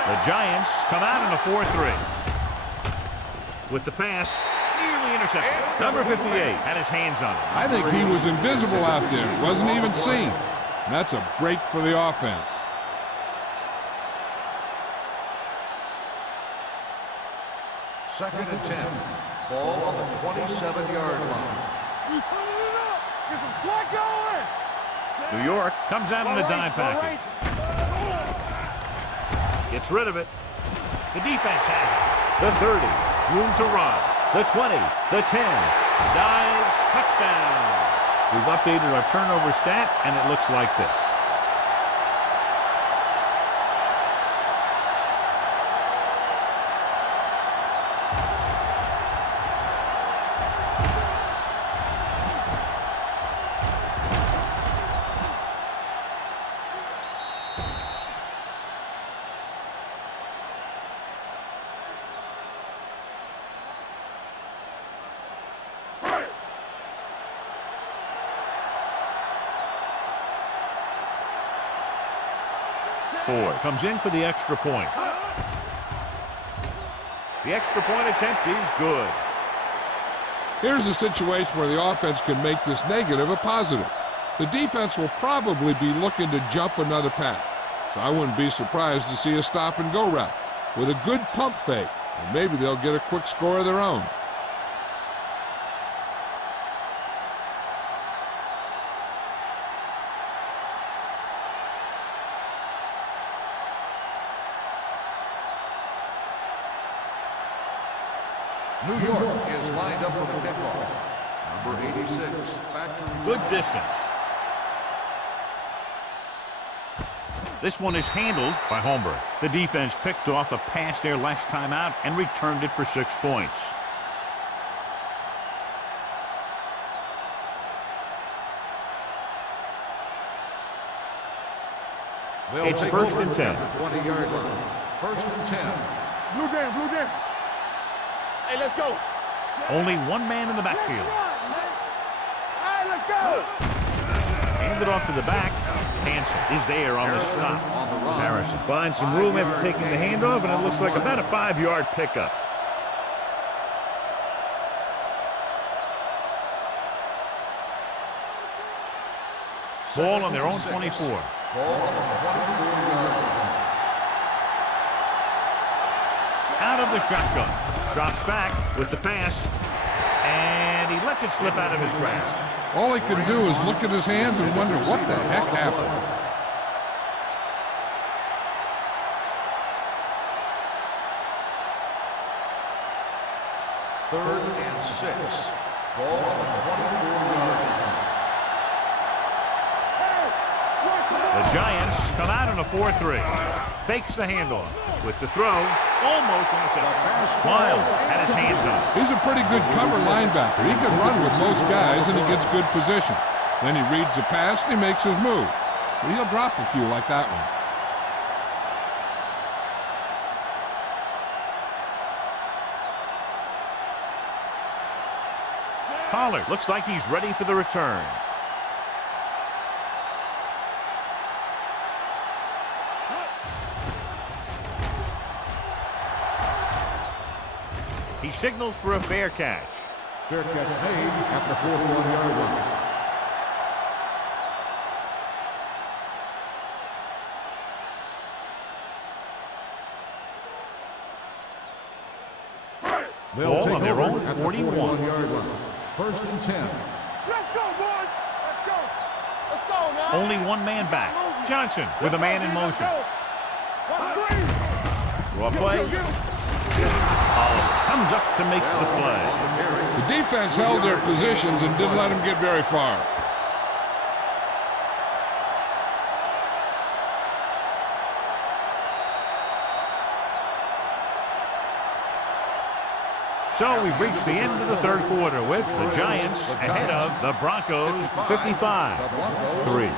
The Giants come out in a 4-3. With the pass, nearly intercepted. Number 58 had his hands on it. I think he was invisible out there. Wasn't even seen. And that's a break for the offense. Second and 10. Ball on the 27-yard line. Get some slack going. New York comes out in a dime package. Gets rid of it. The defense has it. The 30. Room to run. The 20. The 10. Dives. Touchdown. We've updated our turnover stat, and it looks like this. Ford comes in for the extra point. The extra point attempt is good. Here's a situation where the offense can make this negative a positive. The defense will probably be looking to jump another pass, so I wouldn't be surprised to see a stop-and-go route with a good pump fake, and maybe they'll get a quick score of their own. New York is lined up for the kickoff. Number 86, back to return. Good distance. This one is handled by Holmberg. The defense picked off a pass there last time out and returned it for 6 points. It's first and 10. The 20-yard line. First and 10. Blue game, blue game. Hey, let's go. Only one man in the backfield. All right, let's go. Handed off to the back. Hansen is there on the stop. Harrison finds some room after taking the handoff, and it looks like about a 5-yard pickup. Ball on their own 24. Ball on the 24-yard line. Out of the shotgun. Drops back with the pass, and he lets it slip out of his grasp. All he can do is look at his hands and wonder what the heck happened. Third and 6. Ball on the 24-yard line. The Giants come out in a 4-3. Fakes the handoff. With the throw, almost intercepted. Miles had his hands on it. He's a pretty good cover linebacker. He can run with most guys, and he gets good position. Then he reads the pass, and he makes his move. But he'll drop a few like that one. Pollard looks like he's ready for the return. He signals for a fair catch. Fair catch made at the 41-yard line. Ball on their own 41. 41-yard line. First and 10. Let's go, boys. Let's go. Let's go, man. Only one man back. Johnson with a man in motion. Draw play. Oliver comes up to make the play. The defense held their positions and didn't let them get very far. So we've reached the end of the third quarter with the Giants ahead of the Broncos 55-3.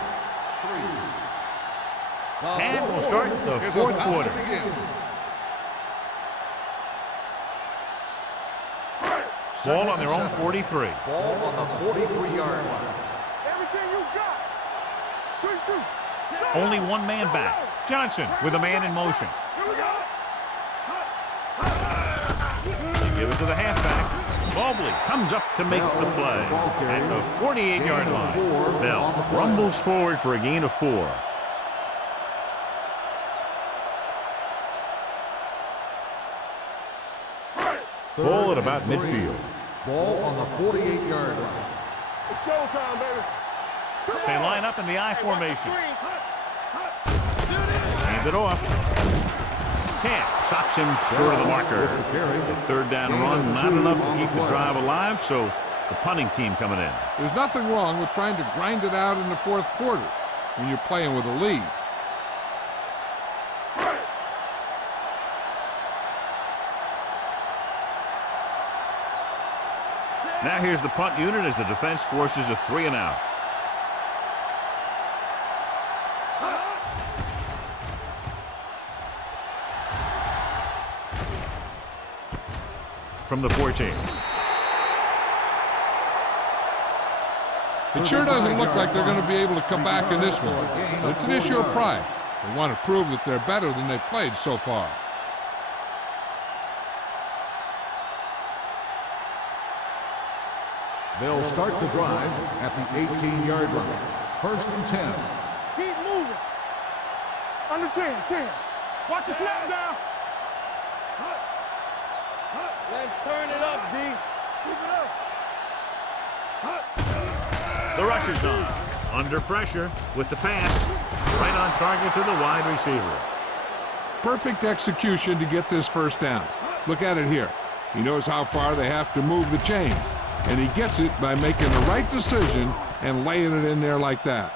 And we'll start the fourth quarter. Ball on their own 43. Ball on the 43-yard line. Everything you got. Quick shoot. Only one man back. Johnson with a man in motion. Here we go. They give it to the halfback. Mobley comes up to make the play at the 48-yard line. Bell rumbles forward for a gain of 4. Ball at about midfield. Ball on the 48-yard line. It's showtime, baby. They line up in the I formation. Hand it off. Camp stops him short of the marker. The third down run, not enough to keep the drive alive, so the punting team coming in. There's nothing wrong with trying to grind it out in the fourth quarter when you're playing with a lead. Now here's the punt unit as the defense forces a 3-and-out. From the 14. It sure doesn't look like they're going to be able to come back in this one, but it's an issue of pride. They want to prove that they're better than they've played so far. They'll start the drive at the 18-yard line. First and 10. Keep moving. Under 10. Watch the snap down. Let's turn it up, D. Keep it up. The rush is on. Under pressure with the pass. Right on target to the wide receiver. Perfect execution to get this first down. Look at it here. He knows how far they have to move the chain. And he gets it by making the right decision and laying it in there like that.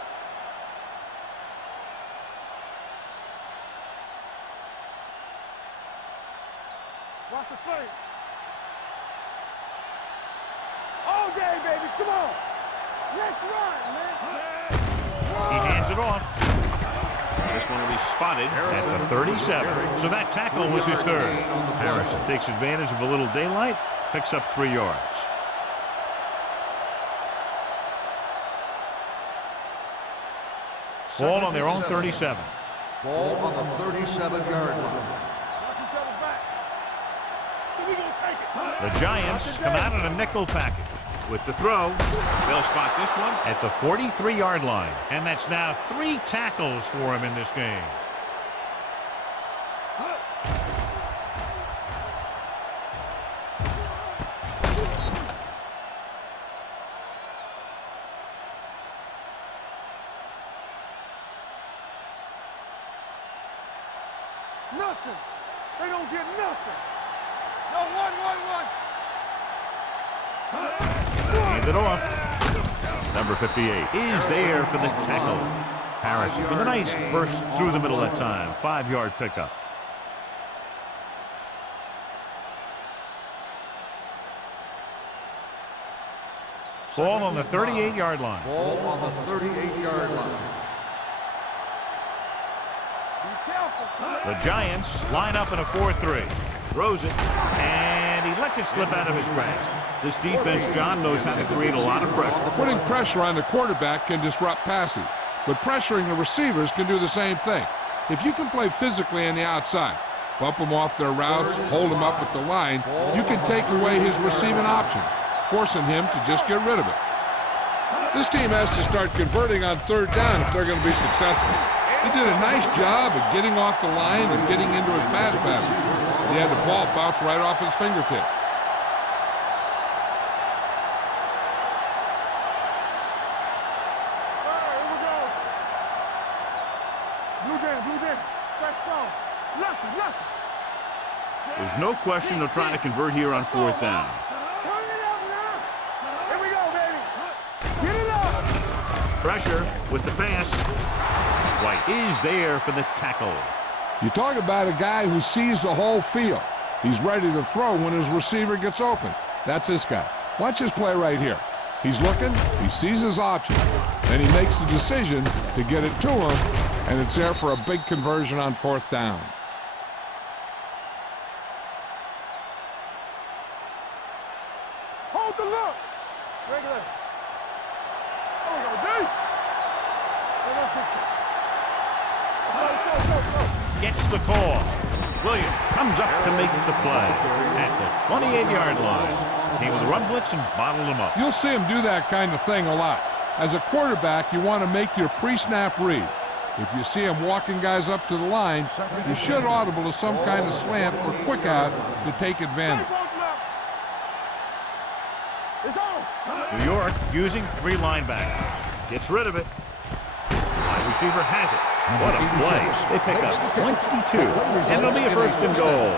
Watch the play. All day, baby. Come on. Let's run, man. He hands it off. This one will be spotted at the 37. So that tackle was his third. Harrison takes advantage of a little daylight, picks up 3 yards. Ball on their own 37. Ball on the 37-yard line. Watch each other back. So we gonna take it. The Giants come out in a nickel package. With the throw, they'll spot this one at the 43-yard line. And that's now 3 tackles for him in this game. Nothing. They don't get nothing. No, one. Hand it off. Number 58 is there for the tackle. Harrison with a nice burst through the middle that time. 5-yard pickup. Ball on the 38-yard line. Ball on the 38-yard line. The Giants line up in a 4-3. Throws it, and he lets it slip out of his grasp. This defense, John, knows how to create a lot of pressure. Putting pressure on the quarterback can disrupt passing, but pressuring the receivers can do the same thing. If you can play physically on the outside, bump them off their routes, hold them up at the line, you can take away his receiving options, forcing him to just get rid of it. This team has to start converting on third down if they're going to be successful. He did a nice job of getting off the line and getting into his pass passing. He had the ball bounce right off his fingertips. Here we go. Blue game. Let's go. Lucky. There's no question they're trying to convert here on fourth down. Turn it up now. Here we go, baby. Get it up. Pressure with the pass. White is there for the tackle. You talk about a guy who sees the whole field. He's ready to throw when his receiver gets open. That's this guy. Watch his play right here. He's looking, he sees his option, and he makes the decision to get it to him, and it's there for a big conversion on fourth down. Hold the look. Regular. There we go, D. Go. Gets the call. Williams comes up to make the play at the 28-yard line. Came with a run blitz and bottled him up. You'll see him do that kind of thing a lot. As a quarterback, you want to make your pre-snap read. If you see him walking guys up to the line, you should audible to some kind of slant or quick out to take advantage. It's on. New York using three linebackers. Gets rid of it. Wide receiver has it. What a play. They pick up 22. And it'll be a first and goal.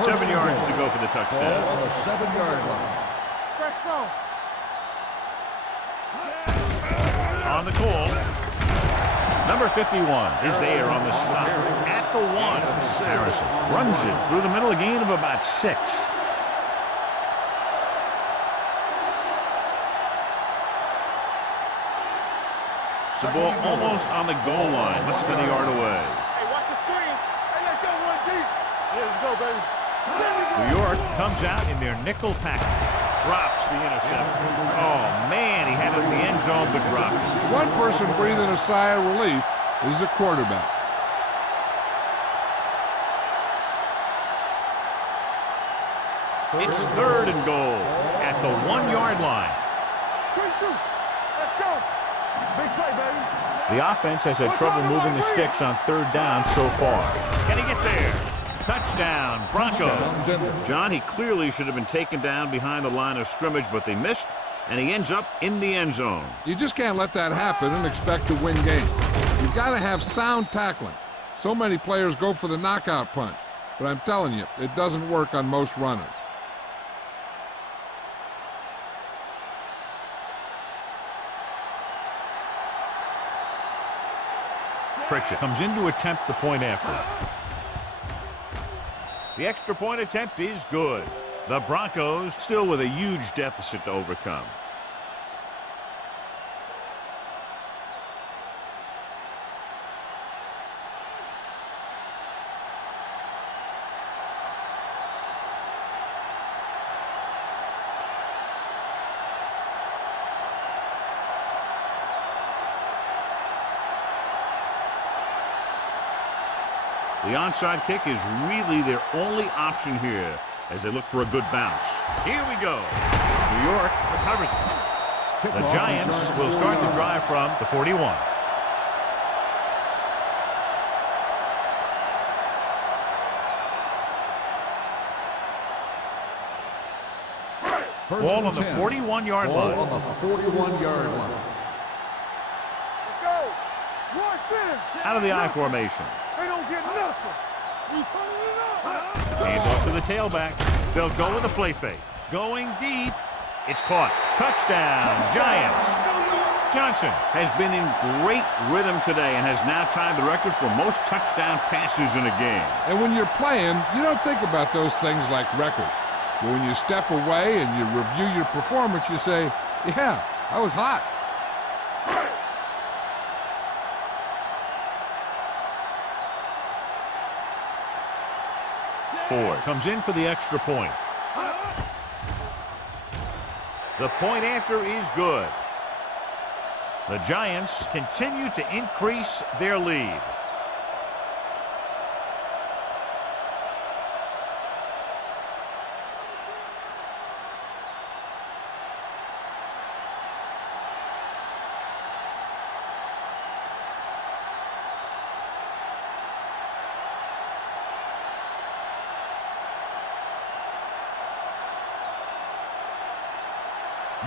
Seven yards to go for the touchdown. On the 7-yard line. Fresh throw. On the call. Number 51 is there on the stop. At the 1. Harrison runs it through the middle, a gain of about 6. The ball almost on the goal line, less than a yard away. Hey, watch the screen. Hey, let's go one deep. Here we go, baby. New York comes out in their nickel package. Drops the interception. Oh, man, he had it in the end zone, but dropped it. One person breathing a sigh of relief is the quarterback. It's third and goal at the 1-yard line. Quick shoot. Let's go. Big play, baby. The offense has had trouble moving the sticks on third down so far. Can he get there? Touchdown, Broncos. John, he clearly should have been taken down behind the line of scrimmage, but they missed, and he ends up in the end zone. You just can't let that happen and expect to win games. You've got to have sound tackling. So many players go for the knockout punch, but I'm telling you, it doesn't work on most runners. Pritchett comes in to attempt the point after. The extra point attempt is good. The Broncos still with a huge deficit to overcome. The onside kick is really their only option here as they look for a good bounce. Here we go. New York recovers it. The Giants will start the drive from the 41. Ball on the 41-yard line. Ball on the 41-yard line. Let's go. One sin. Out of the I formation. They don't get nothing. We turning it up. Hand off to the tailback. They'll go with a play fake. Going deep. It's caught. Touchdown, Giants. Johnson has been in great rhythm today and has now tied the record for most touchdown passes in a game. And when you're playing, you don't think about those things like records. But when you step away and you review your performance, you say, yeah, I was hot. Ford comes in for the extra point. The point after is good. The Giants continue to increase their lead.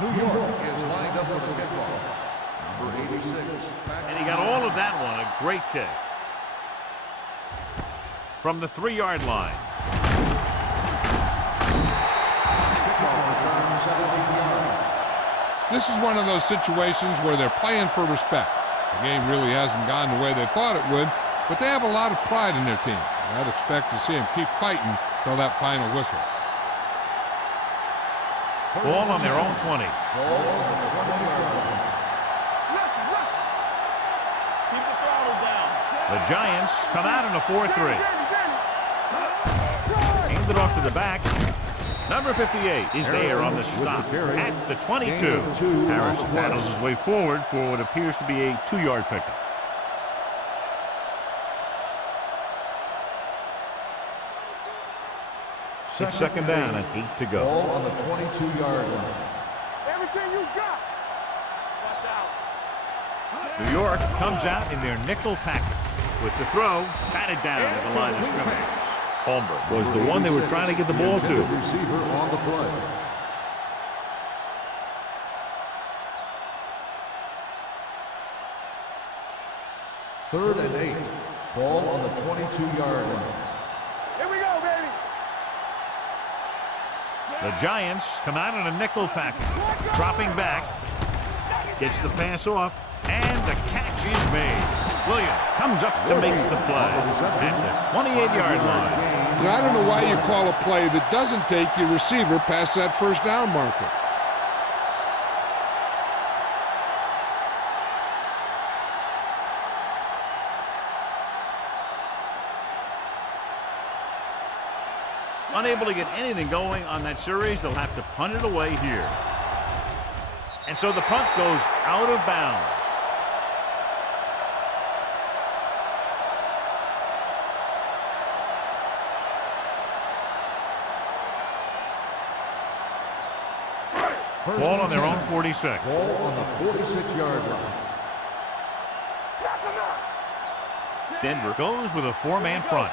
New York is lined up for the kickoff. Number 86. And he got all of that one. A great kick. From the 3-yard line. Kickoff return 17 yards. This is one of those situations where they're playing for respect. The game really hasn't gone the way they thought it would, but they have a lot of pride in their team. I'd expect to see them keep fighting till that final whistle. Ball on their own 20. Ball on the 20-yard line. Keep the throttle down. The Giants come out in a 4-3. Aimed it off to the back. Number 58 is there on the stop at the 22. Harris battles his way forward for what appears to be a 2-yard pickup. It's second down and 8 to go. Ball on the 22-yard line. Everything you got. Watch out. New York comes out in their nickel package. With the throw, batted down at the line of scrimmage. Holmberg was the one they were trying to get the ball to. The receiver on the play. Third and 8. Ball on the 22-yard line. Here we go, baby. The Giants come out in a nickel package. Dropping back. Gets the pass off. And the catch is made. Williams comes up to make the play at the 28-yard line. Now, I don't know why you call a play that doesn't take your receiver past that first down marker. Unable to get anything going on that series, they'll have to punt it away here. And so the punt goes out of bounds. Ball on their own 46. Ball on the 46-yard line. Denver goes with a 4-man front.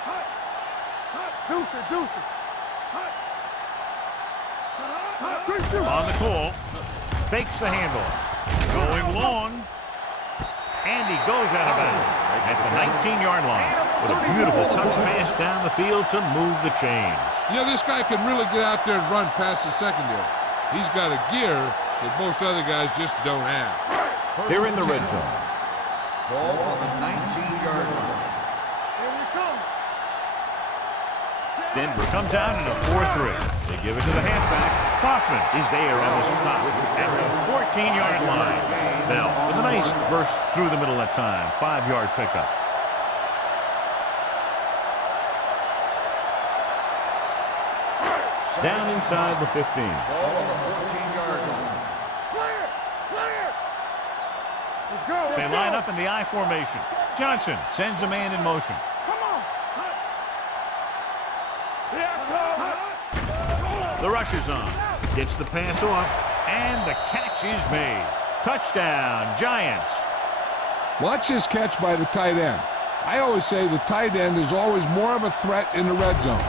Deuce it, deuce it. On the call. Fakes the handle. Going long. And he goes out of bounds at the 19-yard line. With a beautiful touch pass down the field to move the chains. You know, this guy can really get out there and run past the secondary. He's got a gear that most other guys just don't have. They're in the red zone. Ball on the 19-yard line. Here we come. Denver comes out in a 4-3. They give it to the halfback. Kaufman is there on the stop at the 14-yard line. Bell with a nice burst through the middle that time. 5-yard pickup. Down inside the 15. Ball on the 14-yard line. Clear, clear. Let's go, let's They go. line up in the I formation. Johnson sends a man in motion. Come on. Yeah, come. The rush is on. Gets the pass off. And the catch is made. Touchdown, Giants. Watch this catch by the tight end. I always say the tight end is always more of a threat in the red zone.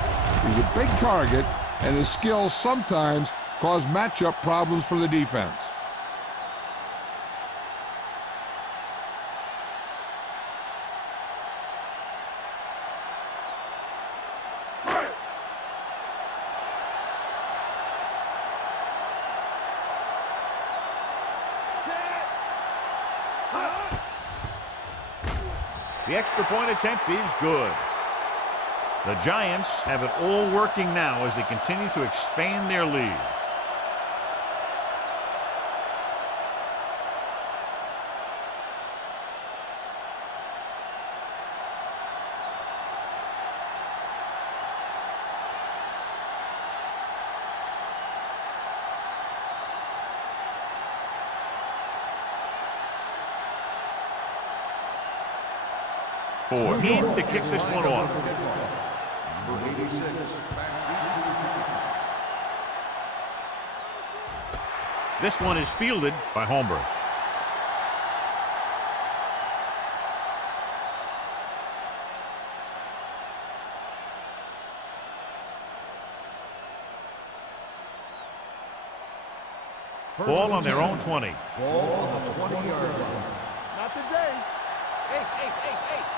He's a big target, and his skills sometimes cause matchup problems for the defense. The extra point attempt is good. The Giants have it all working now as they continue to expand their lead. 4. In to kick this one off. Number 86. This one is fielded by Holmberg. Ball on their own 20. Ball on the 20-yard line. Not today. Ace, ace, ace, ace.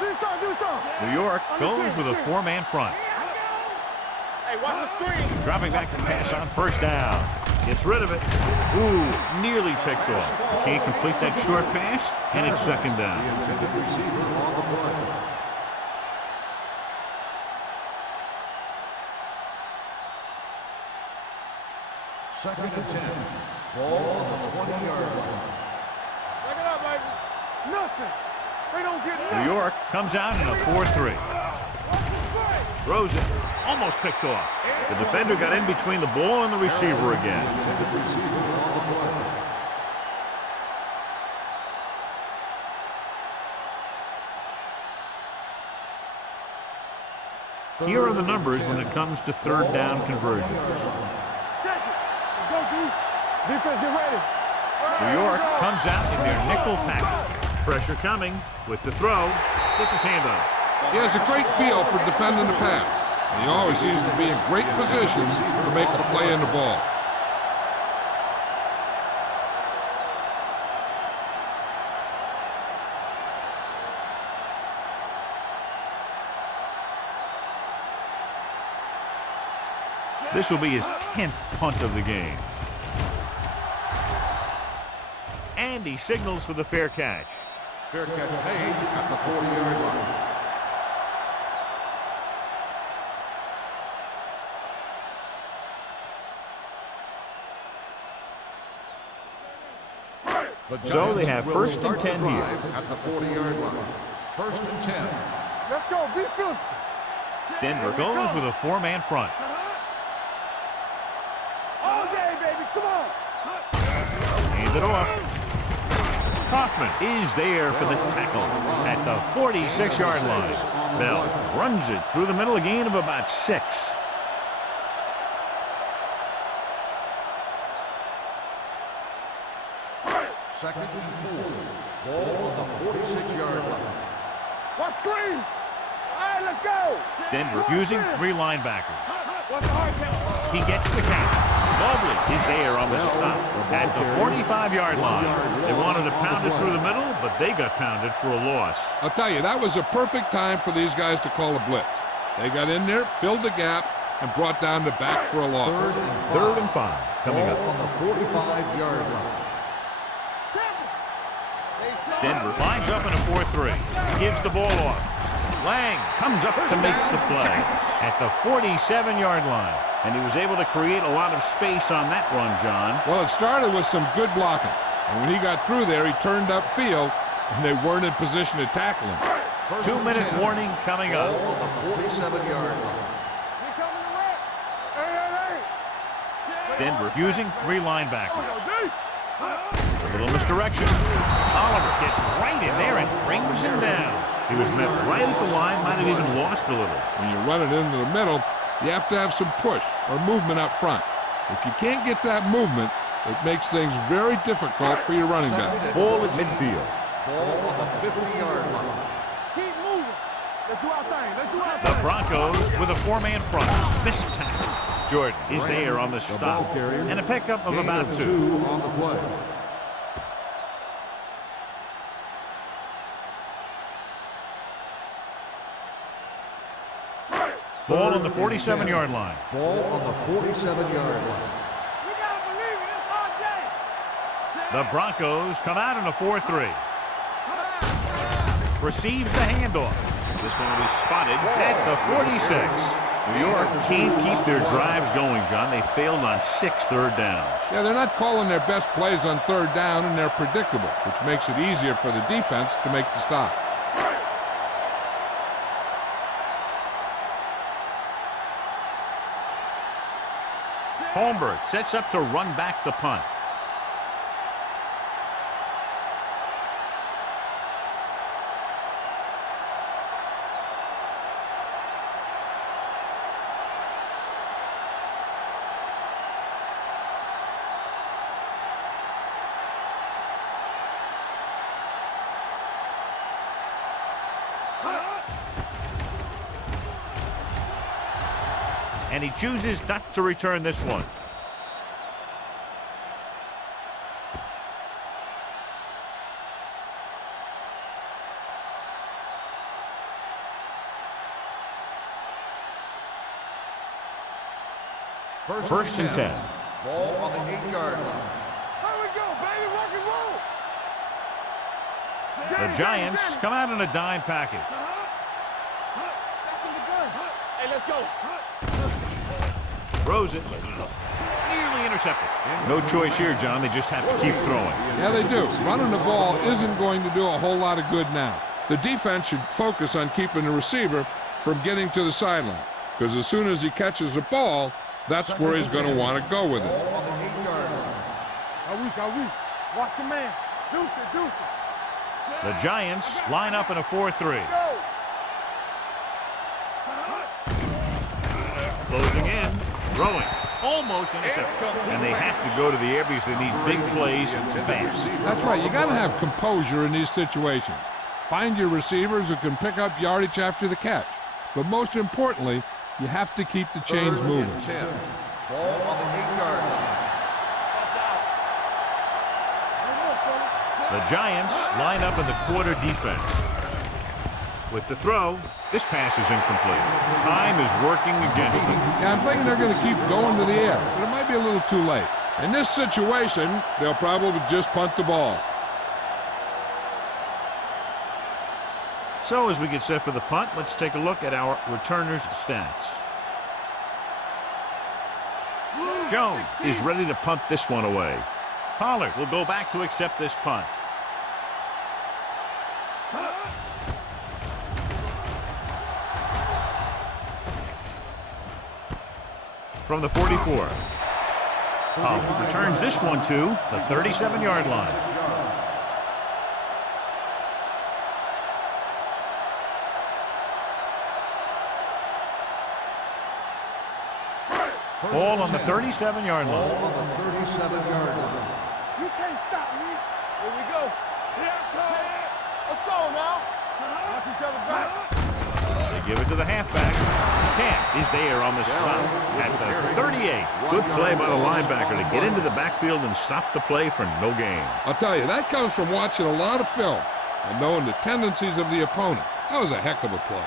Do something. New York goes with a 4-man front. Hey, watch the screen. Dropping back to pass on first down. Gets rid of it. Ooh, nearly picked off. Can't complete that short pass, and it's second The down. intended receiver on the play. Second and 10. Ball on the 20-yard line. Back it up, baby. Nothing. They don't get nothing. New York comes out in a 4-3. Throws it. Almost picked off. The defender got in between the ball and the receiver again. The intended receiver on the play. Here are the numbers when it comes to third down conversions. Check it. Let's go, D. Defense, get ready. New York comes out in their nickel package. Pressure coming with the throw. Gets his hand on it. He has a great feel for defending the pass, and he always seems to be in great positions to make a play in the ball. This will be his 10th punt of the game. And he signals for the fair catch. Fair catch made at the 40-yard line. So they have first and 10 here. At the 40-yard line. First and 10. Let's go. Be physical. Denver goes with a 4-man front. All day, baby. Come on. Hand it off. Kaufman is there for the tackle at the 46-yard line. Bell runs it through the middle, a gain of about 6. Second and 4. Ball on the 46-yard line. Watch screen. All right, let's go. Denver using 3 linebackers. What's the hard count? He gets the count. Mobley is there on the stop at the 45-yard line. They wanted to pound it through the middle, but they got pounded for a loss. I'll tell you, that was a perfect time for these guys to call a blitz. They got in there, filled the gaps, and brought down the back for a loss. Third and 5 coming Ball up. on the 45-yard line. Denver lines up in a 4-3. Gives the ball off. Lang comes up to make the play at the 47-yard line. And he was able to create a lot of space on that run, John. Well, it started with some good blocking. And when he got through there, he turned upfield, and they weren't in position to tackle him. 2-minute warning coming Ball up. on the 47-yard line. We coming to work. Hey. Denver using 3 linebackers. Yo, D. A little misdirection. Oliver gets right in there and brings him down. He was met right at the line, might have even lost a little. When you run it into the middle, you have to have some push or movement up front. If you can't get that movement, it makes things very difficult for your running back. Ball at midfield. Ball on the 50-yard line. Keep moving. Let's do our thing. The Broncos with a 4-man front. Missed tackle. Jordan is there on the stop. And a pickup of about 2. 2 on the play. Ball on the 47-yard line. Ball on the 47-yard line. We gotta believe it. It's our day. The Broncos come out in a 4-3. Receives the handoff. This one will be spotted at the 46. New York can't keep their drives going, John. They failed on 6 third downs. Yeah, they're not calling their best plays on third down, and they're predictable, which makes it easier for the defense to make the stop. Holmberg sets up to run back the punt. and he chooses not to return this one. First and 10. Ball on the 8-yard line. Here we go, baby. Rock and roll. The Giants come out in a dime package. Back in the gun. Hey, let's go. Throws it. Nearly intercepted. No choice here, John. They just have to keep throwing. Yeah, they do. Running the ball isn't going to do a whole lot of good now. The defense should focus on keeping the receiver from getting to the sideline, because as soon as he catches the ball, that's where he's going to want to go with it. Ball on the 8-yard line. Are we? Watch your man. Deuce it. The Giants line up in a 4-3. Closing in, throwing, almost intercepted. And they have to go to the air because they need big plays and fast. That's right. You got to have composure in these situations. Find your receivers who can pick up yardage after the catch. But most importantly, you have to keep the chains moving. 10. Ball on the 8-yard line. The Giants line up in the quarter defense. With the throw, this pass is incomplete. Time is working against them. Yeah, I'm thinking they're going to keep going to the air, but it might be a little too late. In this situation, they'll probably just punt the ball. So as we get set for the punt, let's take a look at our returners' stats. Jones is ready to punt this one away. Pollard will go back to accept this punt. From the 44. Pollard returns this one to the 37-yard line. Ball on the 37-yard line. Ball on the 37-yard line. You can't stop me. Here we go. Let's go now. Watch each other back. They give it to the halfback. Camp is there on the stop at the 38. Good play by the linebacker to get into the backfield and stop the play for no gain. I'll tell you, that comes from watching a lot of film and knowing the tendencies of the opponent. That was a heck of a play.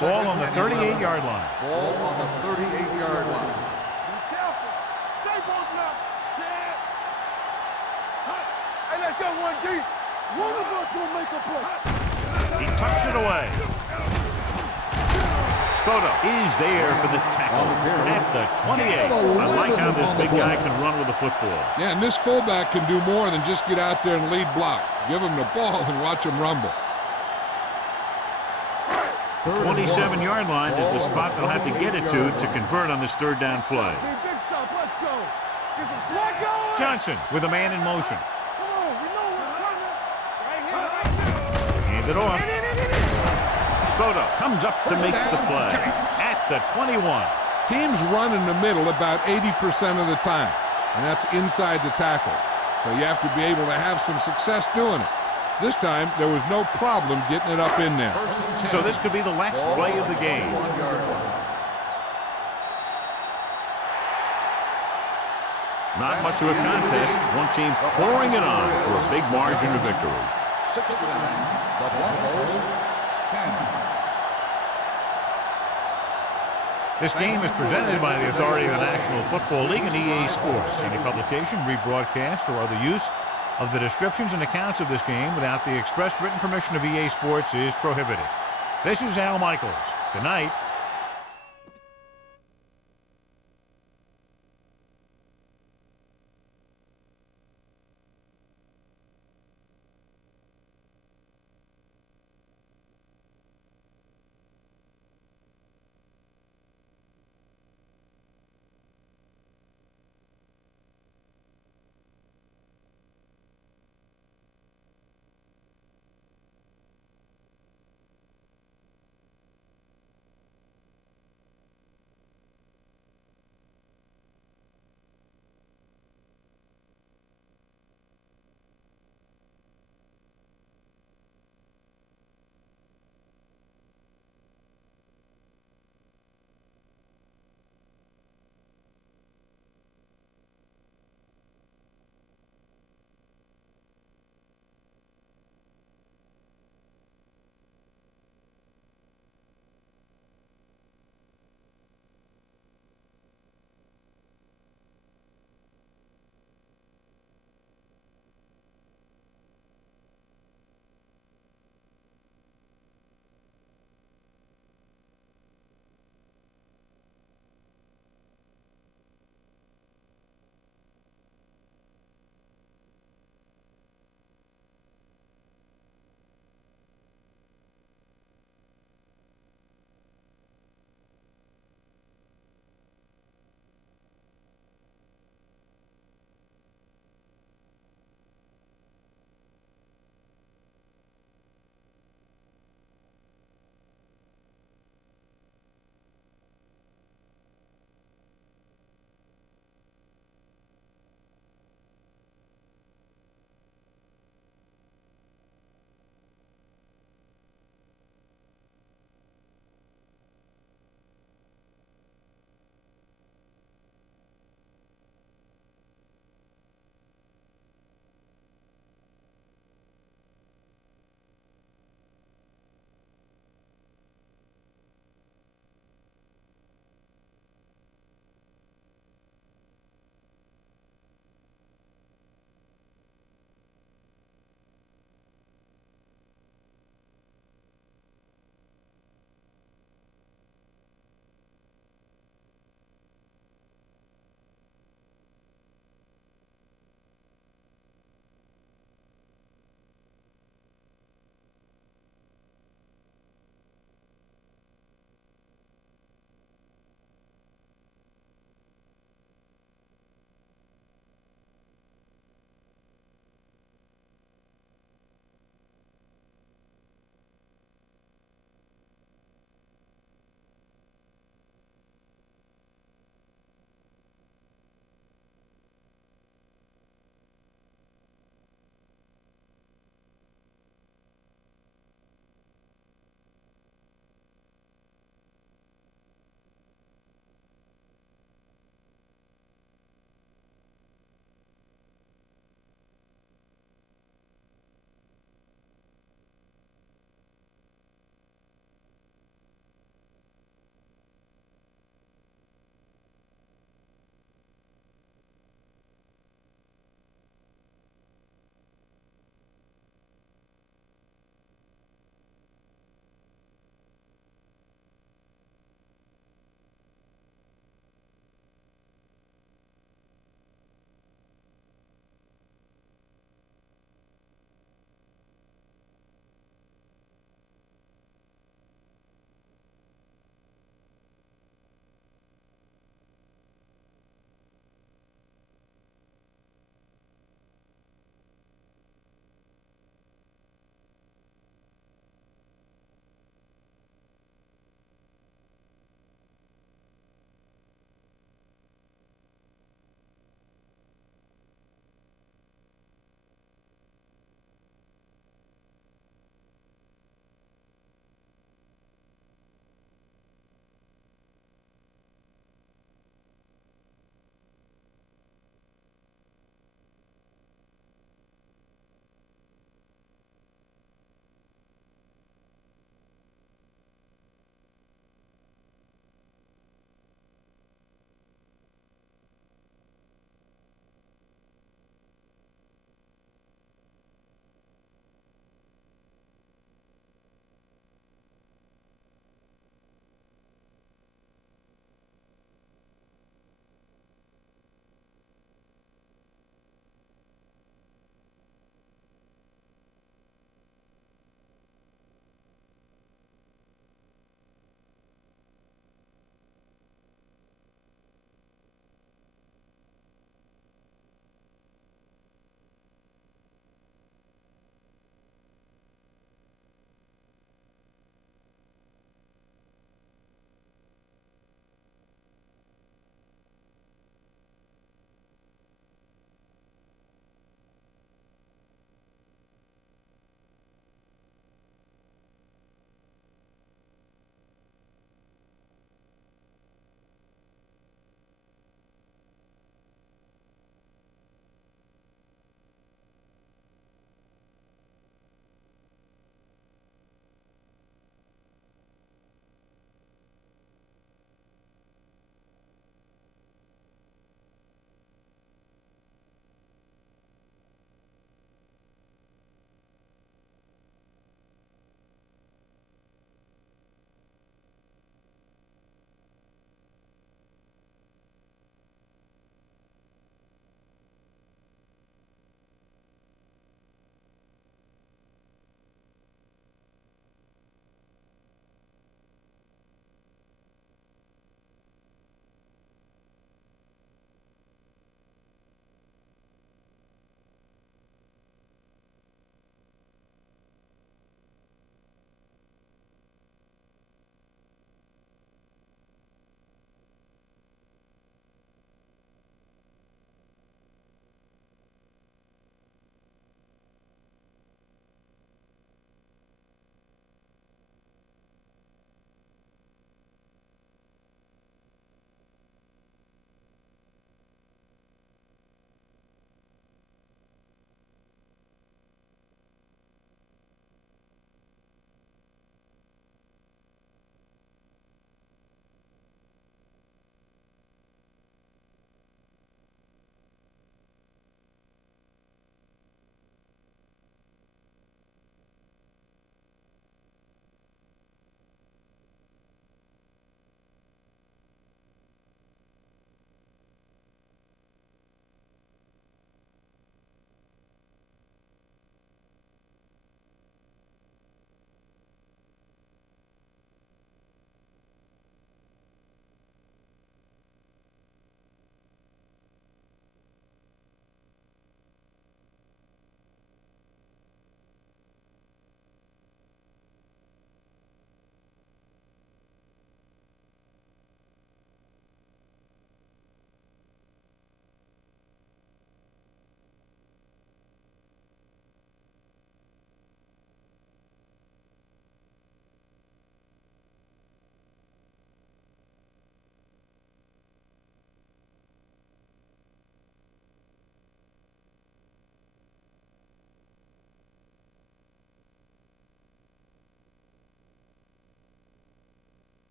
Ball on the 38-yard line. Ball on the 38-yard line. Be careful. Stay broken up. Set. Hey, let's go 1D. One of us will make a play. He tucks it away. Spoto is there for the tackle at the 28. I like how this big guy can run with the football. Yeah, and this fullback can do more than just get out there and lead block. Give him the ball and watch him rumble. 27-yard line is the spot they'll have to get it to convert on this third down play. Big stop. Let's go. Get some slack going. Johnson with a man in motion. Come on. We know what's coming. Right here. Hand it off. Spoto comes up to make the play at the 21. Teams run in the middle about 80% of the time, and that's inside the tackle. So you have to be able to have some success doing it. This time, there was no problem getting it up in there. So this could be the last play of the game. Not much of a contest. One team pouring it on for a big margin of victory. 6 to 9. The Broncos 10. This game is presented by the authority of the National Football League and EA Sports. Any publication, rebroadcast, or other use of the descriptions and accounts of this game without the expressed written permission of EA Sports is prohibited. This is Al Michaels. Good night.